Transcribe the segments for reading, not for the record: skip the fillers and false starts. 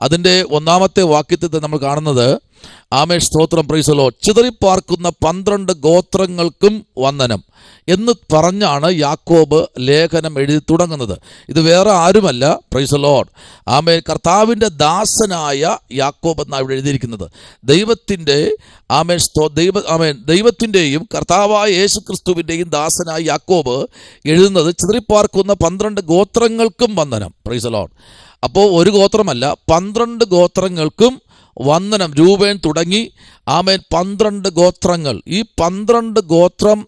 അതിൻ്റെ 1-ാമത്തെ വാക്യത്തിൽ നമ്മൾ കാണുന്നത്, ആമേൻ സ്തോത്രം, പ്രൈസ് ദി ലോർഡ്, ചിതറിപ്പാർക്കുന്ന 12 ഗോത്രങ്ങൾക്കും വന്ദനം എന്ന് പറഞ്ഞാണ് യാക്കോബ് ലേഖനം എഴുതി തുടങ്ങുന്നത്. ഇത് വേറെ ആരുമല്ല, പ്രൈസ് ദി ലോർഡ്, ആമേൻ, കർത്താവിൻ്റെ ദാസനായ യാക്കോബ് എന്നാണ് ഇവിടെ എഴുതിയിരിക്കുന്നത്. ദൈവത്തിൻ്റെയും കർത്താവായ യേശു ക്രിസ്തുവിൻ്റെയും ദാസനായ യാക്കോബ് എഴുതുന്നത് ചിതറിപ്പാർക്കുന്ന 12 ഗോത്രങ്ങൾക്കും വന്ദനം, പ്രൈസ് ദി ലോർഡ്. അപ്പോൾ ഒരു ഗോത്രമല്ല, 12 ഗോത്രങ്ങൾക്കും വന്ദനം. രൂബേൻ തുടങ്ങി, ആമേൻ, 12 ഗോത്രങ്ങൾ. ഈ 12 ഗോത്രം,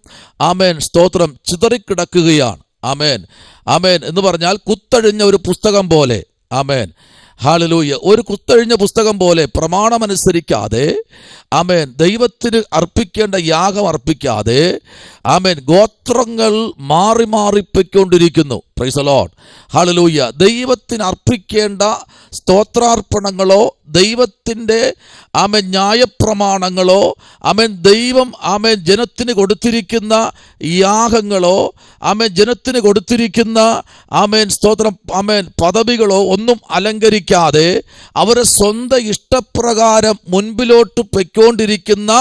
ആമേൻ സ്തോത്രം, ചിതറിക്കിടക്കുകയാണ്. ആമേൻ, ആമേൻ എന്ന് പറഞ്ഞാൽ കുത്തഴിഞ്ഞ ഒരു പുസ്തകം പോലെ. ആമേൻ, ഹല്ലേലൂയ. ഒരു കുത്തഴിഞ്ഞ പുസ്തകം പോലെ പ്രമാണമനുസരിക്കാതെ, ആമേൻ, ദൈവത്തിന് അർപ്പിക്കേണ്ട യാഗം അർപ്പിക്കാതെ, ആമേൻ, ഗോത്രങ്ങൾ മാറി മാറിപ്പോയിക്കൊണ്ടിരിക്കുന്നു. പ്രൈസ് ദി ലോർഡ്, ഹല്ലേലൂയ. ദൈവത്തിന് അർപ്പിക്കേണ്ട സ്തോത്രാർപ്പണങ്ങളോ ദൈവത്തിൻ്റെ, ആമേൻ, ന്യായപ്രമാണങ്ങളോ, ആമേൻ, ദൈവം, ആമേൻ, ജനത്തിന് കൊടുത്തിരിക്കുന്ന യാഗങ്ങളോ, ആമേൻ, ജനത്തിന് കൊടുത്തിരിക്കുന്ന, ആമേൻ സ്തോത്രം, ആമേൻ, പദവികളോ ഒന്നും അലങ്കരിക്കാതെ അവരെ സ്വന്തം ഇഷ്ടപ്രകാരം മുൻപിലോട്ട് പൊയ്ക്കൊണ്ടിരിക്കുന്ന,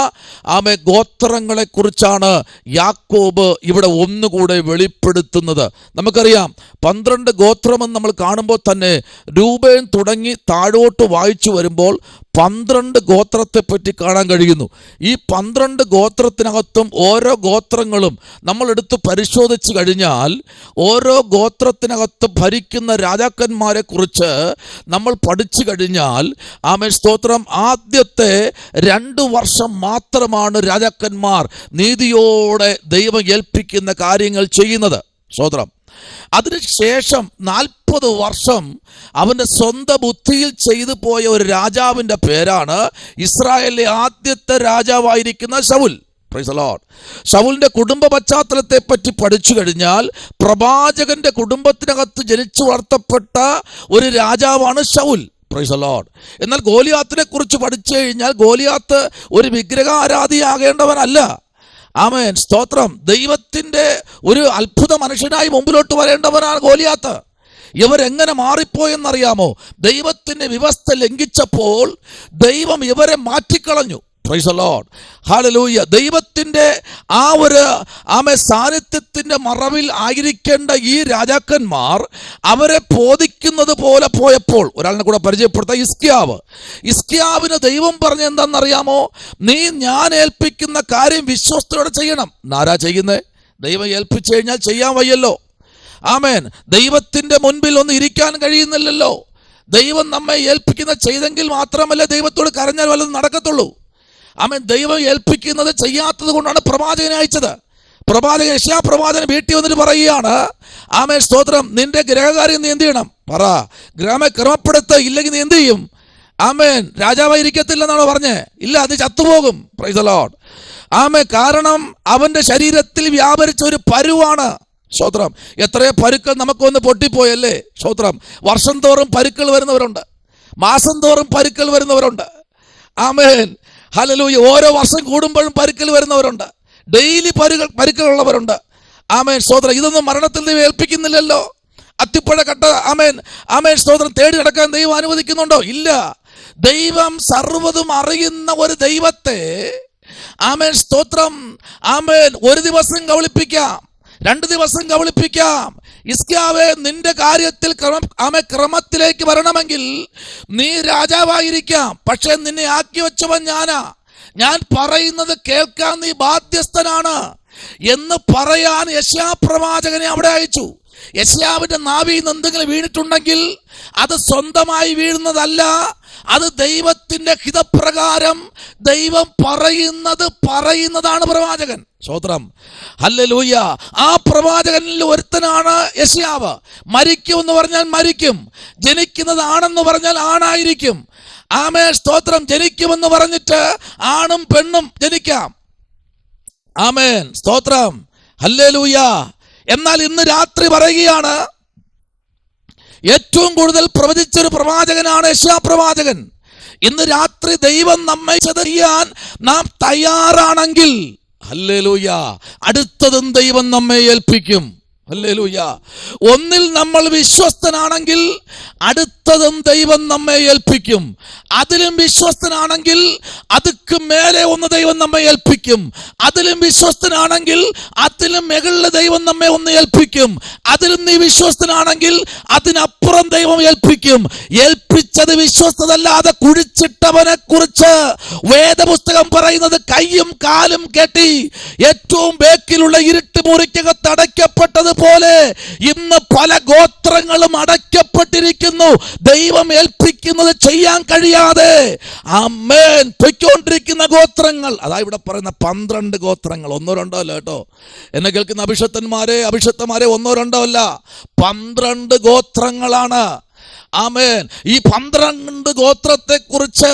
ആമേൻ, ഗോത്രങ്ങളെക്കുറിച്ചാണ് യാക്കോബ് ഇവിടെ ഒന്നുകൂടെ വെളിപ്പെടുത്തുന്നത്. നമുക്കറിയാം 12 ഗോത്രമെന്ന് നമ്മൾ കാണുമ്പോൾ തന്നെ രൂബേൻ തുടങ്ങി താഴോട്ട് വായിച്ചു വരുമ്പോൾ 12 ഗോത്രത്തെപ്പറ്റി കാണാൻ കഴിയുന്നു. ഈ 12 ഗോത്രത്തിനകത്തും ഓരോ ഗോത്രങ്ങളും നമ്മളെടുത്ത് പരിശോധിച്ച് കഴിഞ്ഞാൽ ഓരോ ഗോത്രത്തിനകത്ത് ഭരിക്കുന്ന രാജാക്കന്മാരെ കുറിച്ച് നമ്മൾ പഠിച്ചു കഴിഞ്ഞാൽ, ആമേൻ സ്തോത്രം, ആദ്യത്തെ 2 വർഷം മാത്രമാണ് രാജാക്കന്മാർ നീതിയോടെ ദൈവം ഏൽപ്പിക്കുന്ന കാര്യങ്ങൾ ചെയ്യുന്നത്. സ്തോത്രം. അതിനുശേഷം 40 വർഷം അവൻ്റെ സ്വന്തം ബുദ്ധിയിൽ ചെയ്തു പോയ ഒരു രാജാവിൻ്റെ പേരാണ് ഇസ്രായേലിലെ ആദ്യത്തെ രാജാവായിരിക്കുന്ന ശൗൽ. Praise the Lord. ശൗലിൻ്റെ കുടുംബ പശ്ചാത്തലത്തെ പറ്റി പഠിച്ചു കഴിഞ്ഞാൽ പ്രവാചകന്റെ കുടുംബത്തിനകത്ത് ജനിച്ചു വളർത്തപ്പെട്ട ഒരു രാജാവാണ് ശൗൽ. Praise the Lord. എന്നാൽ ഗോലിയാത്തിനെ കുറിച്ച് പഠിച്ചു കഴിഞ്ഞാൽ ഗോലിയാത്ത് ഒരു വിഗ്രഹാരാധിയാകേണ്ടവനല്ല. ആമേൻ സ്തോത്രം. ദൈവത്തിൻ്റെ ഒരു അത്ഭുത മനുഷ്യനായി മുമ്പിലോട്ട് വരേണ്ടവനാണ് ഗോലിയാത്ത്. ഇവരെങ്ങനെ മാറിപ്പോയെന്നറിയാമോ? ദൈവത്തിൻ്റെ വ്യവസ്ഥ ലംഘിച്ചപ്പോൾ ദൈവം ഇവരെ മാറ്റിക്കളഞ്ഞു. പ്രൈസ് ദി ലോർഡ്, ഹല്ലേലൂയ. ദൈവത്തിൻ്റെ ആ ഒരു സാന്നിധ്യത്തിൻ്റെ മറവിൽ ആയിരിക്കേണ്ട ഈ രാജാക്കന്മാർ അവരെ ബോധിക്കുന്നത് പോലെ പോയപ്പോൾ, ഒരാളിനെ കൂടെ പരിചയപ്പെടുത്താം, ഇസ്കിയാവിന് ദൈവം പറഞ്ഞ എന്താണെന്നറിയാമോ? നീ ഞാൻ ഏൽപ്പിക്കുന്ന കാര്യം വിശ്വസ്തയോടെ ചെയ്യണം. ആരാ ചെയ്യുന്നത്? ദൈവം ഏൽപ്പിച്ചു കഴിഞ്ഞാൽ ചെയ്യാൻ വയ്യല്ലോ. ആമേൻ. ദൈവത്തിൻ്റെ മുൻപിൽ ഒന്ന് ഇരിക്കാൻ കഴിയുന്നില്ലല്ലോ. ദൈവം നമ്മെ ഏൽപ്പിക്കുന്ന ചെയ്തെങ്കിൽ മാത്രമല്ല ദൈവത്തോട് കരഞ്ഞാൽ വല്ലതും നടക്കത്തുള്ളൂ. ആമേൻ. ദൈവം ഏൽപ്പിക്കുന്നത് ചെയ്യാത്തത് കൊണ്ടാണ് പ്രവാചകനെ അയച്ചത്. പ്രവാചകൻ യെശയ്യാ പ്രവാചകൻ വീട്ടിൽ വന്നിട്ട് പറയുകയാണ്, ആമേൻ സ്തോത്രം, നിന്റെ ഗ്രഹകാര്യം നീ എന്ത് ചെയ്യണം? പറ. ഗ്രാമെ ക്രമപ്പെടുത്ത, ഇല്ലെങ്കിൽ നീ എന്ത് ചെയ്യും? ആമേൻ. രാജാവായിരിക്കത്തില്ല എന്നാണോ പറഞ്ഞേ? ഇല്ല, അത് ചത്തുപോകും. Praise the Lord. ആമേൻ. കാരണം അവന്റെ ശരീരത്തിൽ വ്യാപരിച്ച ഒരു പരുവാണ്. സ്തോത്രം. എത്രയോ പരുക്കൾ നമുക്കൊന്ന് പൊട്ടിപ്പോയല്ലേ? സ്തോത്രം. വർഷം തോറും പരുക്കൾ വരുന്നവരുണ്ട്, മാസം തോറും പരുക്കൾ വരുന്നവരുണ്ട്. ആമേൻ, ഹല്ലേലൂയ. ഓരോ വർഷം കൂടുമ്പോഴും പരുക്കൾ വരുന്നവരുണ്ട്, ഡെയിലി പരുക്കളുള്ളവരുണ്ട്. ആമേൻ സ്തോത്രം. ഇതൊന്നും മരണത്തിൽ ദൈവം ഏൽപ്പിക്കുന്നില്ലല്ലോ. അത്തിപ്പഴ കട്ട, ആമേൻ ആമേൻ സ്തോത്രം, തേടി നടക്കാൻ ദൈവം അനുവദിക്കുന്നുണ്ടോ? ഇല്ല. ദൈവം സർവ്വതും അറിയുന്ന ഒരു ദൈവത്തെ, ആമേൻ സ്തോത്രം, ആമേൻ, ഒരു ദിവസം കബളിപ്പിക്കാം, 2 ദിവസം കബളിപ്പിക്കാം. ഹിസ്കിയാവേ, നിന്റെ കാര്യത്തിൽ ക്രമത്തിലേക്ക് വരണമെങ്കിൽ നീ രാജാവായിരിക്കാം, പക്ഷെ നിന്നെ ആക്കി വെച്ചവൻ ഞാനാ. ഞാൻ പറയുന്നത് കേൾക്കാൻ നീ ബാധ്യസ്ഥനാണ് എന്ന് പറയാൻ യെശയ്യാ പ്രവാചകനെ അവിടെ അയച്ചു. യെശയ്യാവിന്റെ നാവിൽ നിന്ന് എന്തെങ്കിലും വീണിട്ടുണ്ടെങ്കിൽ അത് സ്വന്തമായി വീഴുന്നതല്ല, അത് ദൈവത്തിന്റെ ഹിതപ്രകാരം ദൈവം പറയുന്നതാണ് പ്രവാചകൻ. സ്തോത്രം, ഹല്ലേലൂയ. ആ പ്രവാചകനിൽ ഒരുത്തനാണ് യെശയ്യാവ്. മരിക്കുമെന്ന് പറഞ്ഞാൽ മരിക്കും, ജനിക്കുന്നതാണെന്ന് പറഞ്ഞാൽ ആണായിരിക്കും. ആമേൻ സ്തോത്രം. ജനിക്കുമെന്ന് പറഞ്ഞിട്ട് ആണും പെണ്ണും ജനിക്കാം. ആമേൻ സ്തോത്രം, ഹല്ലേലൂയ. എന്നാൽ ഇന്ന് രാത്രി പറയുകയാണ്, ഏറ്റവും കൂടുതൽ പ്രവചിച്ചൊരു പ്രവാചകനാണ് യെശയ്യാ പ്രവാചകൻ. ഇന്ന് രാത്രി ദൈവം നമ്മെ ചെയ്യാൻ നാം തയ്യാറാണെങ്കിൽ, ഹല്ലേലൂയ, അടുത്തതും ദൈവം നമ്മെ ഏൽപ്പിക്കും. ഹല്ലേലൂയ. ഒന്നിൽ നമ്മൾ വിശ്വസ്തനാണെങ്കിൽ അടുത്തതും ദൈവം നമ്മെ ഏൽപ്പിക്കും. അതിലും വിശ്വസ്തനാണെങ്കിൽ അതുക്ക് മേലെ ഒന്ന് ദൈവം നമ്മെ ഏൽപ്പിക്കും. അതിലും വിശ്വസ്തനാണെങ്കിൽ അതിലും മുകളിൽ ദൈവം നമ്മെ ഒന്ന് ഏൽപ്പിക്കും. അതിലും നീ വിശ്വസ്തനാണെങ്കിൽ അതിനപ്പുറം ദൈവം ഏൽപ്പിക്കും. ഏൽപ്പിച്ചത് വിശ്വസ്തതല്ലാതെ കുഴിച്ചിട്ടവനെ കുറിച്ച് വേദപുസ്തകം പറയുന്നത് കയ്യും കാലും കെട്ടി ഏറ്റവും ബേക്കിലുള്ള ഇരുട്ട് മുറിക്കകത്ത് അടയ്ക്കപ്പെട്ടതുപോലെ ഇന്ന് പല ഗോത്രങ്ങളും അടയ്ക്കപ്പെട്ടിരിക്കുന്നു. ദൈവം ഏൽപ്പിക്കുന്നത് ചെയ്യാൻ കഴിയാതെ ആമേൻ പൊയ്ക്കൊണ്ടിരിക്കുന്ന ഗോത്രങ്ങൾ. അതാ ഇവിടെ പറയുന്ന 12 ഗോത്രങ്ങൾ. ഒന്നോ രണ്ടോ അല്ല കേട്ടോ. എന്നെ കേൾക്കുന്ന അഭിഷക്തന്മാരെ ഒന്നോ രണ്ടോ അല്ല, 12 ഗോത്രങ്ങളാണ്. ആമേൻ. ഈ 12 ഗോത്രത്തെ കുറിച്ച്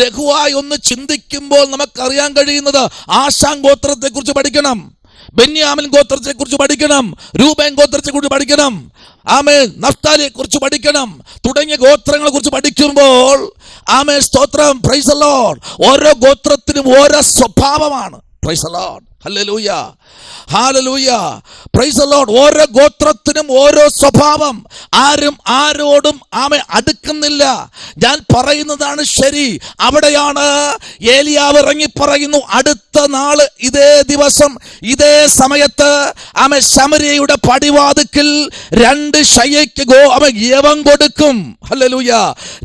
ലഘുവായി ഒന്ന് ചിന്തിക്കുമ്പോൾ നമുക്കറിയാൻ കഴിയുന്നത് ആശാൻ ഗോത്രത്തെ കുറിച്ച് പഠിക്കണം, ബെന്യാമിൻ ഗോത്രത്തെ കുറിച്ച് പഠിക്കണം, രൂബേൻ ഗോത്രത്തെ കുറിച്ച് പഠിക്കണം, ആമേൻ, നഫ്താലിയെ കുറിച്ച് പഠിക്കണം. തുടങ്ങിയ ഗോത്രങ്ങളെ കുറിച്ച് പഠിക്കുമ്പോൾ ആമേൻ സ്തോത്രം, പ്രൈസ് ദി ലോർഡ്, ഓരോ ഗോത്രത്തിനും ഓരോ സ്വഭാവമാണ്. Price the Lord, hallelujah, hallelujah, praise the Lord. ഓരോ ഗോത്രത്തിനും ഓരോ സ്വഭാവം. ആരും ആരോടും അടുക്കുന്നില്ല. ഞാൻ പറയുന്നതാണ് ശരി. അവിടെയാണ് ഏലിയാവ് ഇറങ്ങി പറയുന്നു, അടുത്ത നാള് ഇതേ ദിവസം ഇതേ സമയത്ത് ശമര്യയുടെ പടിവാതിക്കൽ 2 ശയ്യയ്ക്ക് യവം കൊടുക്കും. ഹല്ലേലൂയ.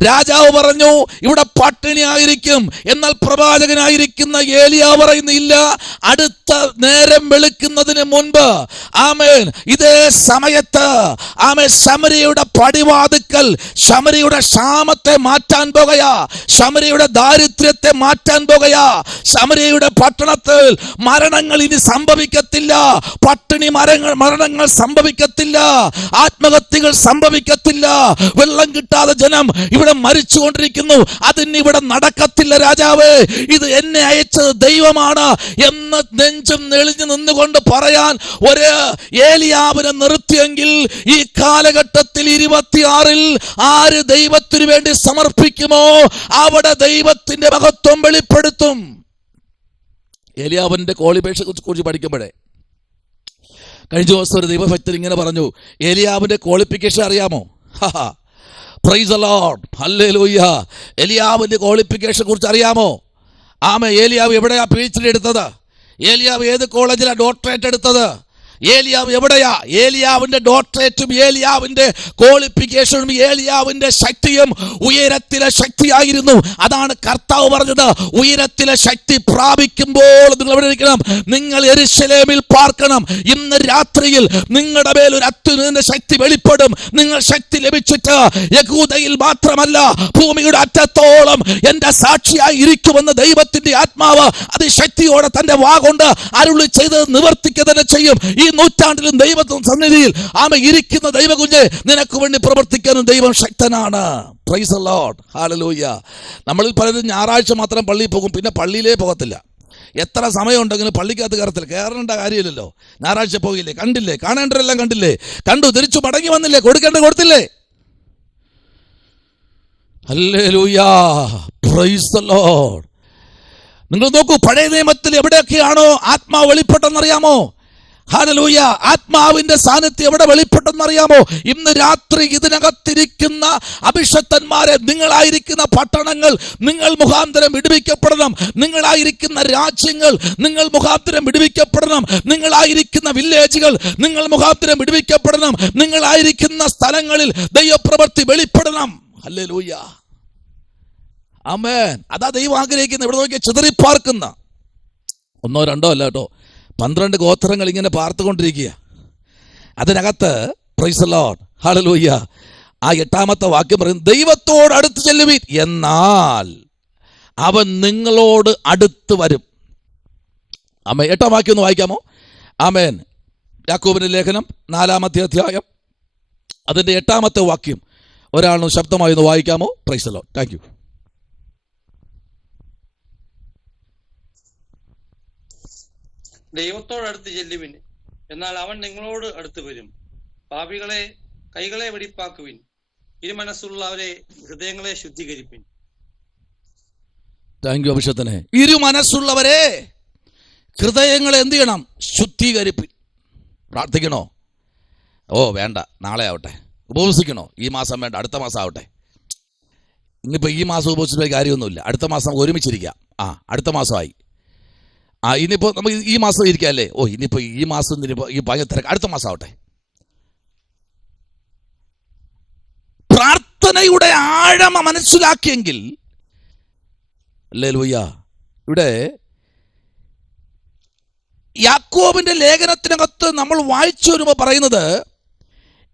രാജാവ് പറഞ്ഞു ഇവിടെ പട്ടിണിയായിരിക്കും. എന്നാൽ പ്രവാചകനായിരിക്കുന്ന ഏലിയാവ് പറയുന്നില്ല, അടുത്ത നേരം വെളുക്കുന്നതിന് മുൻപ് ആമേൻ ഇതേ സമയത്ത് ആമേൻ ശമര്യയുടെ പടിവാതിക്കൽ ശമര്യയുടെ ക്ഷാമത്തെ മാറ്റാൻ പോകുകയാ, ശമര്യയുടെ ദാരിദ്ര്യത്തെ മാറ്റാൻ പോകുകയാ. ശമര്യയുടെ പട്ടണത്തിൽ മരണങ്ങൾ ഇനി സംഭവിക്കത്തില്ല, പട്ടിണി മരണങ്ങൾ സംഭവിക്കത്തില്ല, ആത്മഹത്യകൾ സംഭവിക്കത്തില്ല. വെള്ളം കിട്ടാതെ ജനം ഇവിടെ മരിച്ചുകൊണ്ടിരിക്കുന്നു, അതിന് ഇവിടെ നടക്കത്തില്ല. രാജാവേ, ഇത് എന്നെ അയച്ചത് ദൈവമാണ് എന്ന് നെഞ്ചും നെളിഞ്ഞു നിന്നുകൊണ്ട് പറയാൻ ഒരു ഏലിയാവിനെ നിർത്തിയെങ്കിൽ ഈ കാലഘട്ടത്തിൽ 26-ൽ ആര് ദൈവത്തിനു വേണ്ടി സമർപ്പിക്കുമോ അവിടെ ദൈവത്തിന്റെ മഹത്വം വെളിപ്പെടുത്തും. ഏലിയാവിന്റെ ക്വാളിഫിക്കേഷനെ കുറിച്ച് പഠിക്കുമ്പോഴേ കഴിഞ്ഞ ദിവസം ഒരു ദൈവഭക്തൻ ഇങ്ങനെ പറഞ്ഞു, ഏലിയാവിന്റെ ക്വാളിഫിക്കേഷൻ അറിയാമോ? പ്രൈസ് ദി ലോർഡ്, ഹല്ലേലൂയ. ഏലിയാവിന്റെ ക്വാളിഫിക്കേഷനെ കുറിച്ച് അറിയാമോ? ഏലിയാവ് എവിടെയാ PhD എടുത്തത്? ഏലിയാവ് ഏത് കോളേജിലാണ് ഡോക്ടറേറ്റ് എടുത്തത്? ഏലിയാവ് എവിടെയാ? ഏലിയാവിന്റെ ഡോക്ടറേറ്റും ഏലിയാവിന്റെ ക്വാളിഫിക്കേഷനും ഏലിയാവിന്റെ ശക്തിയും ഉയരത്തിലെ ശക്തിയായിരുന്നു. അതാണ് കർത്താവ് പറഞ്ഞത്, ഉയരത്തിലെ ശക്തി പ്രാപിക്കുമ്പോൾ നിങ്ങൾ എവിടെ ഇരിക്കണം? നിങ്ങൾ യെരൂശലേമിൽ പാർക്കണം. ഇന്ന് രാത്രിയിൽ നിങ്ങളുടെ മേൽ ഒരു അത്യുന്നത ശക്തി വെളിപ്പെടും. നിങ്ങൾ ശക്തി ലഭിച്ചിട്ട് യഹൂദയിൽ മാത്രമല്ല ഭൂമിയുടെ അറ്റത്തോളം എന്റെ സാക്ഷിയായി ഇരിക്കുമെന്ന് ദൈവത്തിന്റെ ആത്മാവ് അതിശക്തിയോടെ തന്റെ വാഗൊണ്ട് അരുളി ചെയ്ത് നിവർത്തിക്കുക തന്നെ ചെയ്യും. ഈ നൂറ്റാണ്ടിലും ദൈവത്തിന്റെ സന്നിധിയിൽ ഇരിക്കുന്ന ദൈവകുഞ്ഞെ, നിനക്ക് വേണ്ടി പ്രവർത്തിക്കാനും ദൈവം ശക്തനാണ്. പ്രൈസ് ദി ലോർഡ്, ഹല്ലേലൂയ. നമ്മളിൽ പലരും ഞായറാഴ്ച മാത്രം പള്ളിയിൽ പോകും, പിന്നെ പള്ളിയിലേ പോകത്തില്ല. എത്ര സമയം ഉണ്ടെങ്കിലും പള്ളിക്കകത്ത് കയറത്തില്ല. കയറേണ്ട കാര്യമില്ലല്ലോ. ഞായറാഴ്ച പോകില്ലേ, കണ്ടില്ലേ, കാണേണ്ടവരെല്ലാം കണ്ടില്ലേ, കണ്ടു, തിരിച്ചു മടങ്ങി വന്നില്ലേ, കൊടുത്തില്ലേ? Hallelujah, praise the Lord. നിങ്ങൾ നോക്കൂ, പഴയ നിയമത്തിൽ എവിടെയൊക്കെയാണോ ആത്മാവ് വെളിപ്പെട്ടെന്നറിയാമോ? ഹല്ലേലൂയ. ആത്മാവിന്റെ സാന്നിധ്യം എവിടെ വെളിപ്പെട്ടെന്നറിയാമോ? ഇന്ന് രാത്രി ഇതിനകത്തിരിക്കുന്ന അഭിഷക്തന്മാരെ, നിങ്ങളായിരിക്കുന്ന പട്ടണങ്ങൾ നിങ്ങൾ മുഖാന്തരം വിടുവിക്കപ്പെടണം. നിങ്ങളായിരിക്കുന്ന രാജ്യങ്ങൾ നിങ്ങൾ മുഖാന്തരം വിടുവിക്കപ്പെടണം. നിങ്ങളായിരിക്കുന്ന വില്ലേജുകൾ നിങ്ങൾ മുഖാന്തരം വിടുവിക്കപ്പെടണം. നിങ്ങളായിരിക്കുന്ന സ്ഥലങ്ങളിൽ ദൈവപ്രവൃത്തി വെളിപ്പെടണം. ഹല്ലേലൂയ, ആമേൻ. അതാ ദൈവം ആഗ്രഹിക്കുന്ന. ഇവിടെ നോക്കിയാൽ ചിതറിപ്പാർക്കുന്ന 1 2 അല്ല കേട്ടോ, 12 ഗോത്രങ്ങൾ ഇങ്ങനെ പാർത്തുകൊണ്ടിരിക്കുക. അതിനകത്ത് പ്രൈസ് ദി ലോർഡ്, ഹല്ലേലൂയ, ആ 8ാമത്തെ വാക്യം പറയും, ദൈവത്തോട് അടുത്ത് ചെല്ലുവിൻ, എന്നാൽ അവൻ നിങ്ങളോട് അടുത്ത് വരും. ആമേൻ. 8ാം വാക്യം ഒന്ന് വായിക്കാമോ? ആമേൻ. യാക്കോബിന്റെ ലേഖനം 4-ാമത്തെ അധ്യായം അതിന്റെ 8ാമത്തെ വാക്യം ഒരാളും ശബ്ദമായി ഒന്ന് വായിക്കാമോ? Praise the Lord. Thank you. ദൈവത്തോടടുത്ത് ചെല്ലുവിൻ, എന്നാൽ അവൻ നിങ്ങളോട് അടുത്ത് വരും. പാപികളെ കൈകളെ വെടിപ്പാക്കുവിൻ, ഇരുമനസ്സുള്ളവരെ ഹൃദയങ്ങളെ ശുദ്ധീകരിപ്പിൻ. Thank you അഭിഷേകത്തിനെ. ഇരുമനസ്സുള്ളവരെ ഹൃദയങ്ങളെ എന്ത് ചെയ്യണം? ശുദ്ധീകരിപ്പിൻ. പ്രാർത്ഥിക്കണോ? ഓ വേണ്ട, നാളെ ആവട്ടെ. ഉപവസിക്കണോ? ഈ മാസം വേണ്ട, അടുത്ത മാസം ആവട്ടെ. ഇനിയിപ്പോൾ ഈ മാസം ഉപവസിച്ചിട്ട് കാര്യമൊന്നുമില്ല. അടുത്ത മാസം നമുക്ക് ഒരുമിച്ചിരിക്കാം. അടുത്ത മാസമായി. ഇനിയിപ്പോൾ നമുക്ക് ഈ മാസം ഇരിക്കാം അല്ലേ? ഇനിയിപ്പോൾ ഈ മാസം ഇനിയിപ്പോൾ ഈ ഭയ തിരക്ക് അടുത്ത മാസം ആവട്ടെ. പ്രാർത്ഥനയുടെ ആഴമ മനസ്സിലാക്കിയെങ്കിൽ ഹല്ലേലൂയ. ഇവിടെ യാക്കോബിന്റെ ലേഖനത്തിനകത്ത് നമ്മൾ വായിച്ചു വരുമ്പോൾ പറയുന്നത്,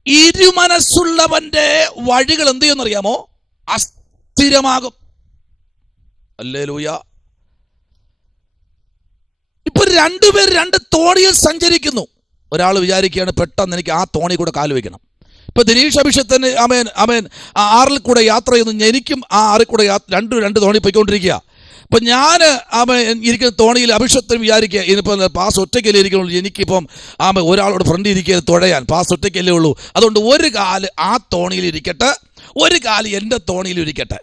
ഇരുമനസ്സുള്ളവന്റെ വഴികൾ എന്ത് ചെയ്യുമെന്നറിയാമോ? അസ്ഥിരമാകും. ഹല്ലേലൂയ. ഇപ്പൊ രണ്ടുപേർ രണ്ട് തോണിയിൽ സഞ്ചരിക്കുന്നു. ഒരാൾ വിചാരിക്കുകയാണ് പെട്ടെന്ന് എനിക്ക് ആ തോണി കൂടെ കാല് വയ്ക്കണം. ഇപ്പൊ ദിനീഷ് അഭിഷേകത്തിന് അമേൻ ആറിൽ കൂടെ യാത്ര ചെയ്യുന്നു, എനിക്കും ആ ആറിൽ കൂടെ രണ്ട് തോണി പോയിക്കൊണ്ടിരിക്കുക. ഇപ്പൊ ഞാൻ ഇരിക്കുന്ന തോണിയിൽ അഭിഷേകത്തിന് വിചാരിക്കുക ഇനിയിപ്പോൾ പാസ് ഒറ്റയ്ക്കല്ലേ ഇരിക്കുള്ളൂ, എനിക്കിപ്പം ഒരാളോട് ഫ്രണ്ട് ഇരിക്കുക തുഴയാൻ, പാസ് ഒറ്റയ്ക്കല്ലേ ഉള്ളൂ, അതുകൊണ്ട് ഒരു കാല് ആ തോണിയിൽ ഇരിക്കട്ടെ, ഒരു കാല് എൻ്റെ തോണിയിൽ ഇരിക്കട്ടെ.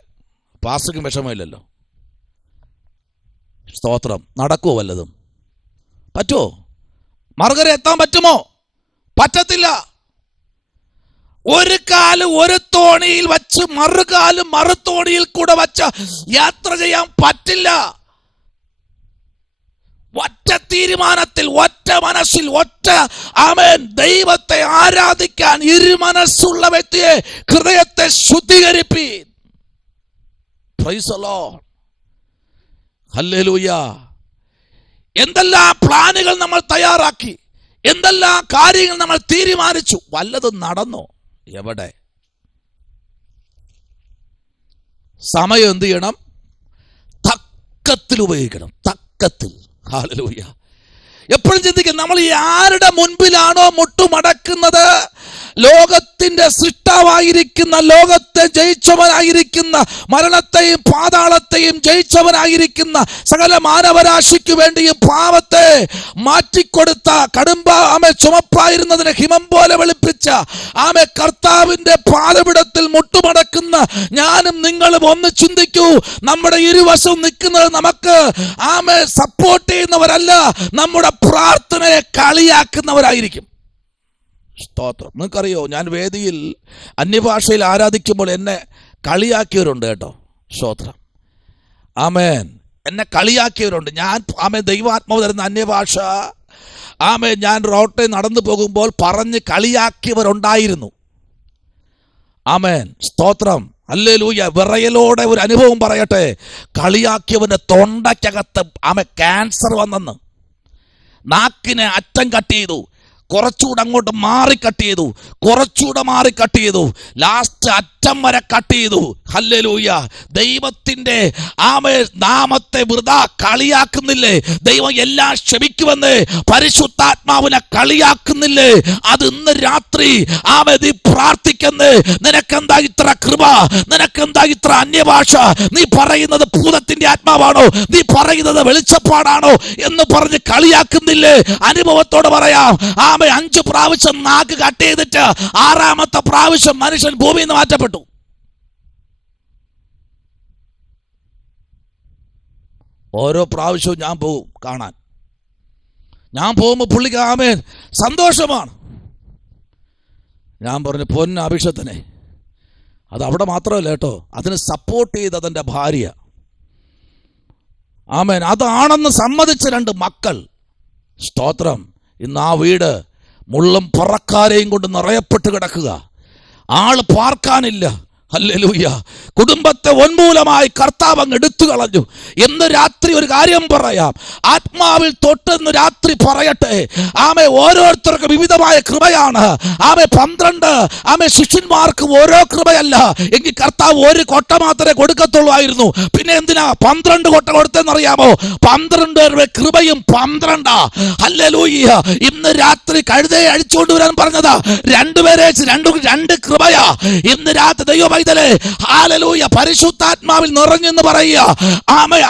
പാസ്സുക്കും വിഷമമില്ലല്ലോ. സ്തോത്രം. നടക്കുമോ വല്ലതും? പറ്റുമോ? മറുകര എത്താൻ പറ്റുമോ? പറ്റത്തില്ല. ഒരു കാല് ഒരു തോണിയിൽ വച്ച് മറുകാല് മറുതോണിയിൽ കൂടെ വച്ച് യാത്ര ചെയ്യാൻ പറ്റില്ല. ഒറ്റ തീരുമാനത്തിൽ, ഒറ്റ മനസ്സിൽ, ദൈവത്തെ ആരാധിക്കാൻ ഇരുമനസ്സുള്ള വ്യക്തിയെ ഹൃദയത്തെ ശുദ്ധീകരിപ്പീൻ. Praise the Lord. ഹല്ലേലൂയ. എന്തെല്ലാം പ്ലാനുകൾ നമ്മൾ തയ്യാറാക്കി, എന്തെല്ലാം കാര്യങ്ങൾ നമ്മൾ തീരുമാനിച്ചു, വല്ലതും നടന്നോ? എവിടെ? സമയം എന്ത് ചെയ്യണം? തക്കത്തിൽ ഉപയോഗിക്കണം. തക്കത്തിൽ. ഹല്ലേലൂയ. എപ്പോഴും ചിന്തിക്കും, നമ്മൾ ഈ ആരുടെ മുൻപിലാണോ മുട്ടുമടക്കുന്നത്? ലോകത്തിന്റെ സൃഷ്ടാവായിരിക്കുന്ന, ലോകത്തെ ജയിച്ചവനായിരിക്കുന്ന, മരണത്തെയും പാതാളത്തെയും ജയിച്ചവനായിരിക്കുന്ന, സകല മാനവരാശിക്ക് വേണ്ടിയും പാവത്തെ മാറ്റിക്കൊടുത്ത, ചുമപ്പായിരുന്നതിനെ ഹിമം പോലെ വെളുപ്പിച്ച കർത്താവിന്റെ പാദപിടത്തിൽ മുട്ടുമടക്കുന്ന ഞാനും നിങ്ങളും ഒന്ന് ചിന്തിക്കൂ. നമ്മുടെ ഇരുവശവും നിൽക്കുന്നത് നമുക്ക് സപ്പോർട്ട് ചെയ്യുന്നവരല്ല, നമ്മുടെ പ്രാർത്ഥനയെ കളിയാക്കുന്നവരായിരിക്കും. സ്തോത്രം. നിങ്ങൾക്കറിയോ, ഞാൻ വേദിയിൽ അന്യഭാഷയിൽ ആരാധിക്കുമ്പോൾ എന്നെ കളിയാക്കിയവരുണ്ട് കേട്ടോ. സ്തോത്രം. ആമേൻ. എന്നെ കളിയാക്കിയവരുണ്ട്. ഞാൻ ദൈവാത്മാവ് തരുന്ന അന്യഭാഷ ഞാൻ റോട്ടിൽ നടന്നു പോകുമ്പോൾ പറഞ്ഞ് കളിയാക്കിയവരുണ്ടായിരുന്നു. ആമേൻ. സ്തോത്രം. ഹല്ലേലൂയ. വിറയലോടെ ഒരു അനുഭവം പറയട്ടെ. കളിയാക്കിയവന്റെ തൊണ്ടയ്ക്കകത്ത് ക്യാൻസർ വന്നെന്ന്. നാക്കിനെ അറ്റം കട്ട് ചെയ്തു, കുറച്ചുകൂടെ അങ്ങോട്ട് മാറി കട്ട് ചെയ്തു, കുറച്ചുകൂടെ മാറി കട്ട് ചെയ്തു, ലാസ്റ്റ് അറ്റം വരെ കട്ട് ചെയ്തു. ഹല്ലേലൂയ. ദൈവത്തിന്റെ നാമത്തെ വെറുതെ കളിയാക്കുന്നില്ലേ? ദൈവം എല്ലാം ക്ഷമിക്കുമെന്ന് പരിശുദ്ധാത്മാവിനെ കളിയാക്കുന്നില്ലേ? അത് ഇന്ന് രാത്രി നീ പ്രാർത്ഥിക്കുന്നേ. നിനക്കെന്താ ഇത്ര കൃപ? നിനക്കെന്താ ഇത്ര അന്യഭാഷ? നീ പറയുന്നത് ഭൂതത്തിന്റെ ആത്മാവാണോ? നീ പറയുന്നത് വെളിച്ചപ്പാടാണോ എന്ന് പറഞ്ഞ് കളിയാക്കുന്നില്ലേ? അനുഭവത്തോട് പറയാം. 5 പ്രാവശ്യം നാക്ക് കട്ട് ചെയ്തിട്ട് 6ാമത്തെ പ്രാവശ്യം മനുഷ്യൻ ഭൂമിയിൽ നിന്ന് മാറ്റപ്പെട്ടു. ഓരോ പ്രാവശ്യവും ഞാൻ പോകും കാണാൻ. ഞാൻ പോകുമ്പോൾ പുള്ളിക്ക് സന്തോഷമാണ്. ഞാൻ പറഞ്ഞു, പൊന്ന അഭിഷേകത്തിനെ, അത് അവിടെ മാത്രമല്ല കേട്ടോ, അതിന് സപ്പോർട്ട് ചെയ്ത് അതെൻ്റെ ഭാര്യ. അതാണെന്ന് സമ്മതിച്ച 2 മക്കൾ. സ്തോത്രം. ഇന്ന് ആ വീട് മുള്ളും പറക്കാരെയും കൊണ്ട് നിറയപ്പെട്ട് കിടക്കുക. ആള് പാർക്കാനില്ല. ഹല്ലേലൂയ. കുടുംബത്തെ ഉന്മൂലമായി കർത്താവ് അങ്ങ് എടുത്തു കളഞ്ഞു. എന്ന് രാത്രി ഒരു കാര്യം പറയാം, ആത്മാവിൽ തൊട്ടെന്ന് രാത്രി പറയട്ടെ. ഓരോരുത്തർക്കും വിവിധമായ കൃപയാണ്. 12 ശിഷ്യന്മാർക്ക് ഓരോ കൃപയല്ല എങ്കിൽ കർത്താവ് 1 കൊട്ട മാത്രമേ കൊടുക്കത്തുള്ളൂ. പിന്നെ എന്തിനാ 12 കൊട്ട കൊടുത്തെന്നറിയാമോ? 12 പേരുടെ കൃപയും 12. ഹല്ലേലൂയ. ഇന്ന് രാത്രി കഴുതയെ അഴിച്ചുകൊണ്ട് വരാൻ പറഞ്ഞതാ. 2 പേരെ 2 കൃപയാ. ഇന്ന് രാത്രി ദൈവം ഹല്ലേലൂയ പരിശുദ്ധാത്മാവിൽ നിറഞ്ഞെന്ന് പറയുക.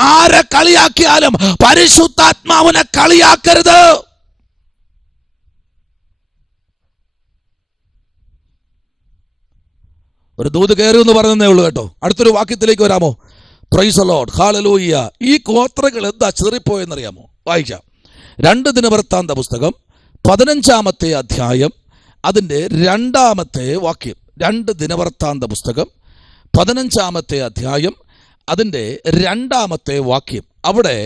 ആരെ കളിയാക്കിയാലും പരിശുദ്ധാത്മാവിനെ കളിയാക്കരുത്. ഒരു ദൂത് കയറി എന്ന് പറഞ്ഞതേ ഉള്ളൂ കേട്ടോ. അടുത്തൊരു വാക്യത്തിലേക്ക് വരാമോ? Price the Lord. ഹല്ലേലൂയ. ഈ ഗോത്രങ്ങൾ എന്താ ചെറിപ്പോയെന്നറിയാമോ? വായിക്കാം. 2 ദിനവൃത്താന്ത പുസ്തകം 15-ാമത്തെ അധ്യായം അതിൻ്റെ 2-ാമത്തെ വാക്യം. 2 ദിനവൃത്താന്ത പുസ്തകം 15-ാമത്തെ അധ്യായം അതിൻ്റെ 2-ാമത്തെ വാക്യം. അവിടെ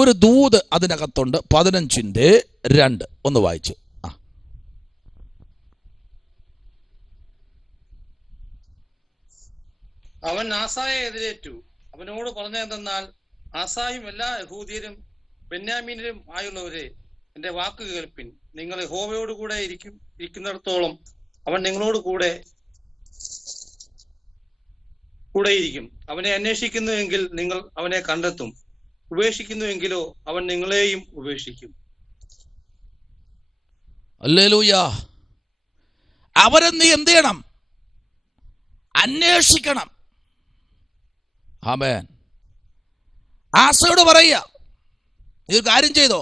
ഒരു ദൂത് അതിനകത്തുണ്ട്. 15-2 ഒന്ന് വായിച്ചു. അവൻ ആസായെ എതിരേറ്റു. അവനോട് പറഞ്ഞതെന്നാൽ, ആസായും എല്ലാ യഹൂദിയരും ബെന്യാമീനരും ആയുള്ളവരെ, എന്റെ വാക്ക് കേൾപ്പിൻ. നിങ്ങൾ യഹോവയോട് കൂടെ ഇരിക്കുന്നിടത്തോളം അവൻ നിങ്ങളോട് കൂടെയിരിക്കും. അവനെ അന്വേഷിക്കുന്നുവെങ്കിൽ നിങ്ങൾ അവനെ കണ്ടെത്തും. ഉപേക്ഷിക്കുന്നുവെങ്കിലോ അവൻ നിങ്ങളെയും ഉപേക്ഷിക്കും. ഹല്ലേലൂയ. അവരെ നീ എന്ത് ചെയ്യണം? അന്വേഷിക്കണം. ആമേൻ. ആസയോട് പറയുക, നീ ഒരു കാര്യം ചെയ്തോ.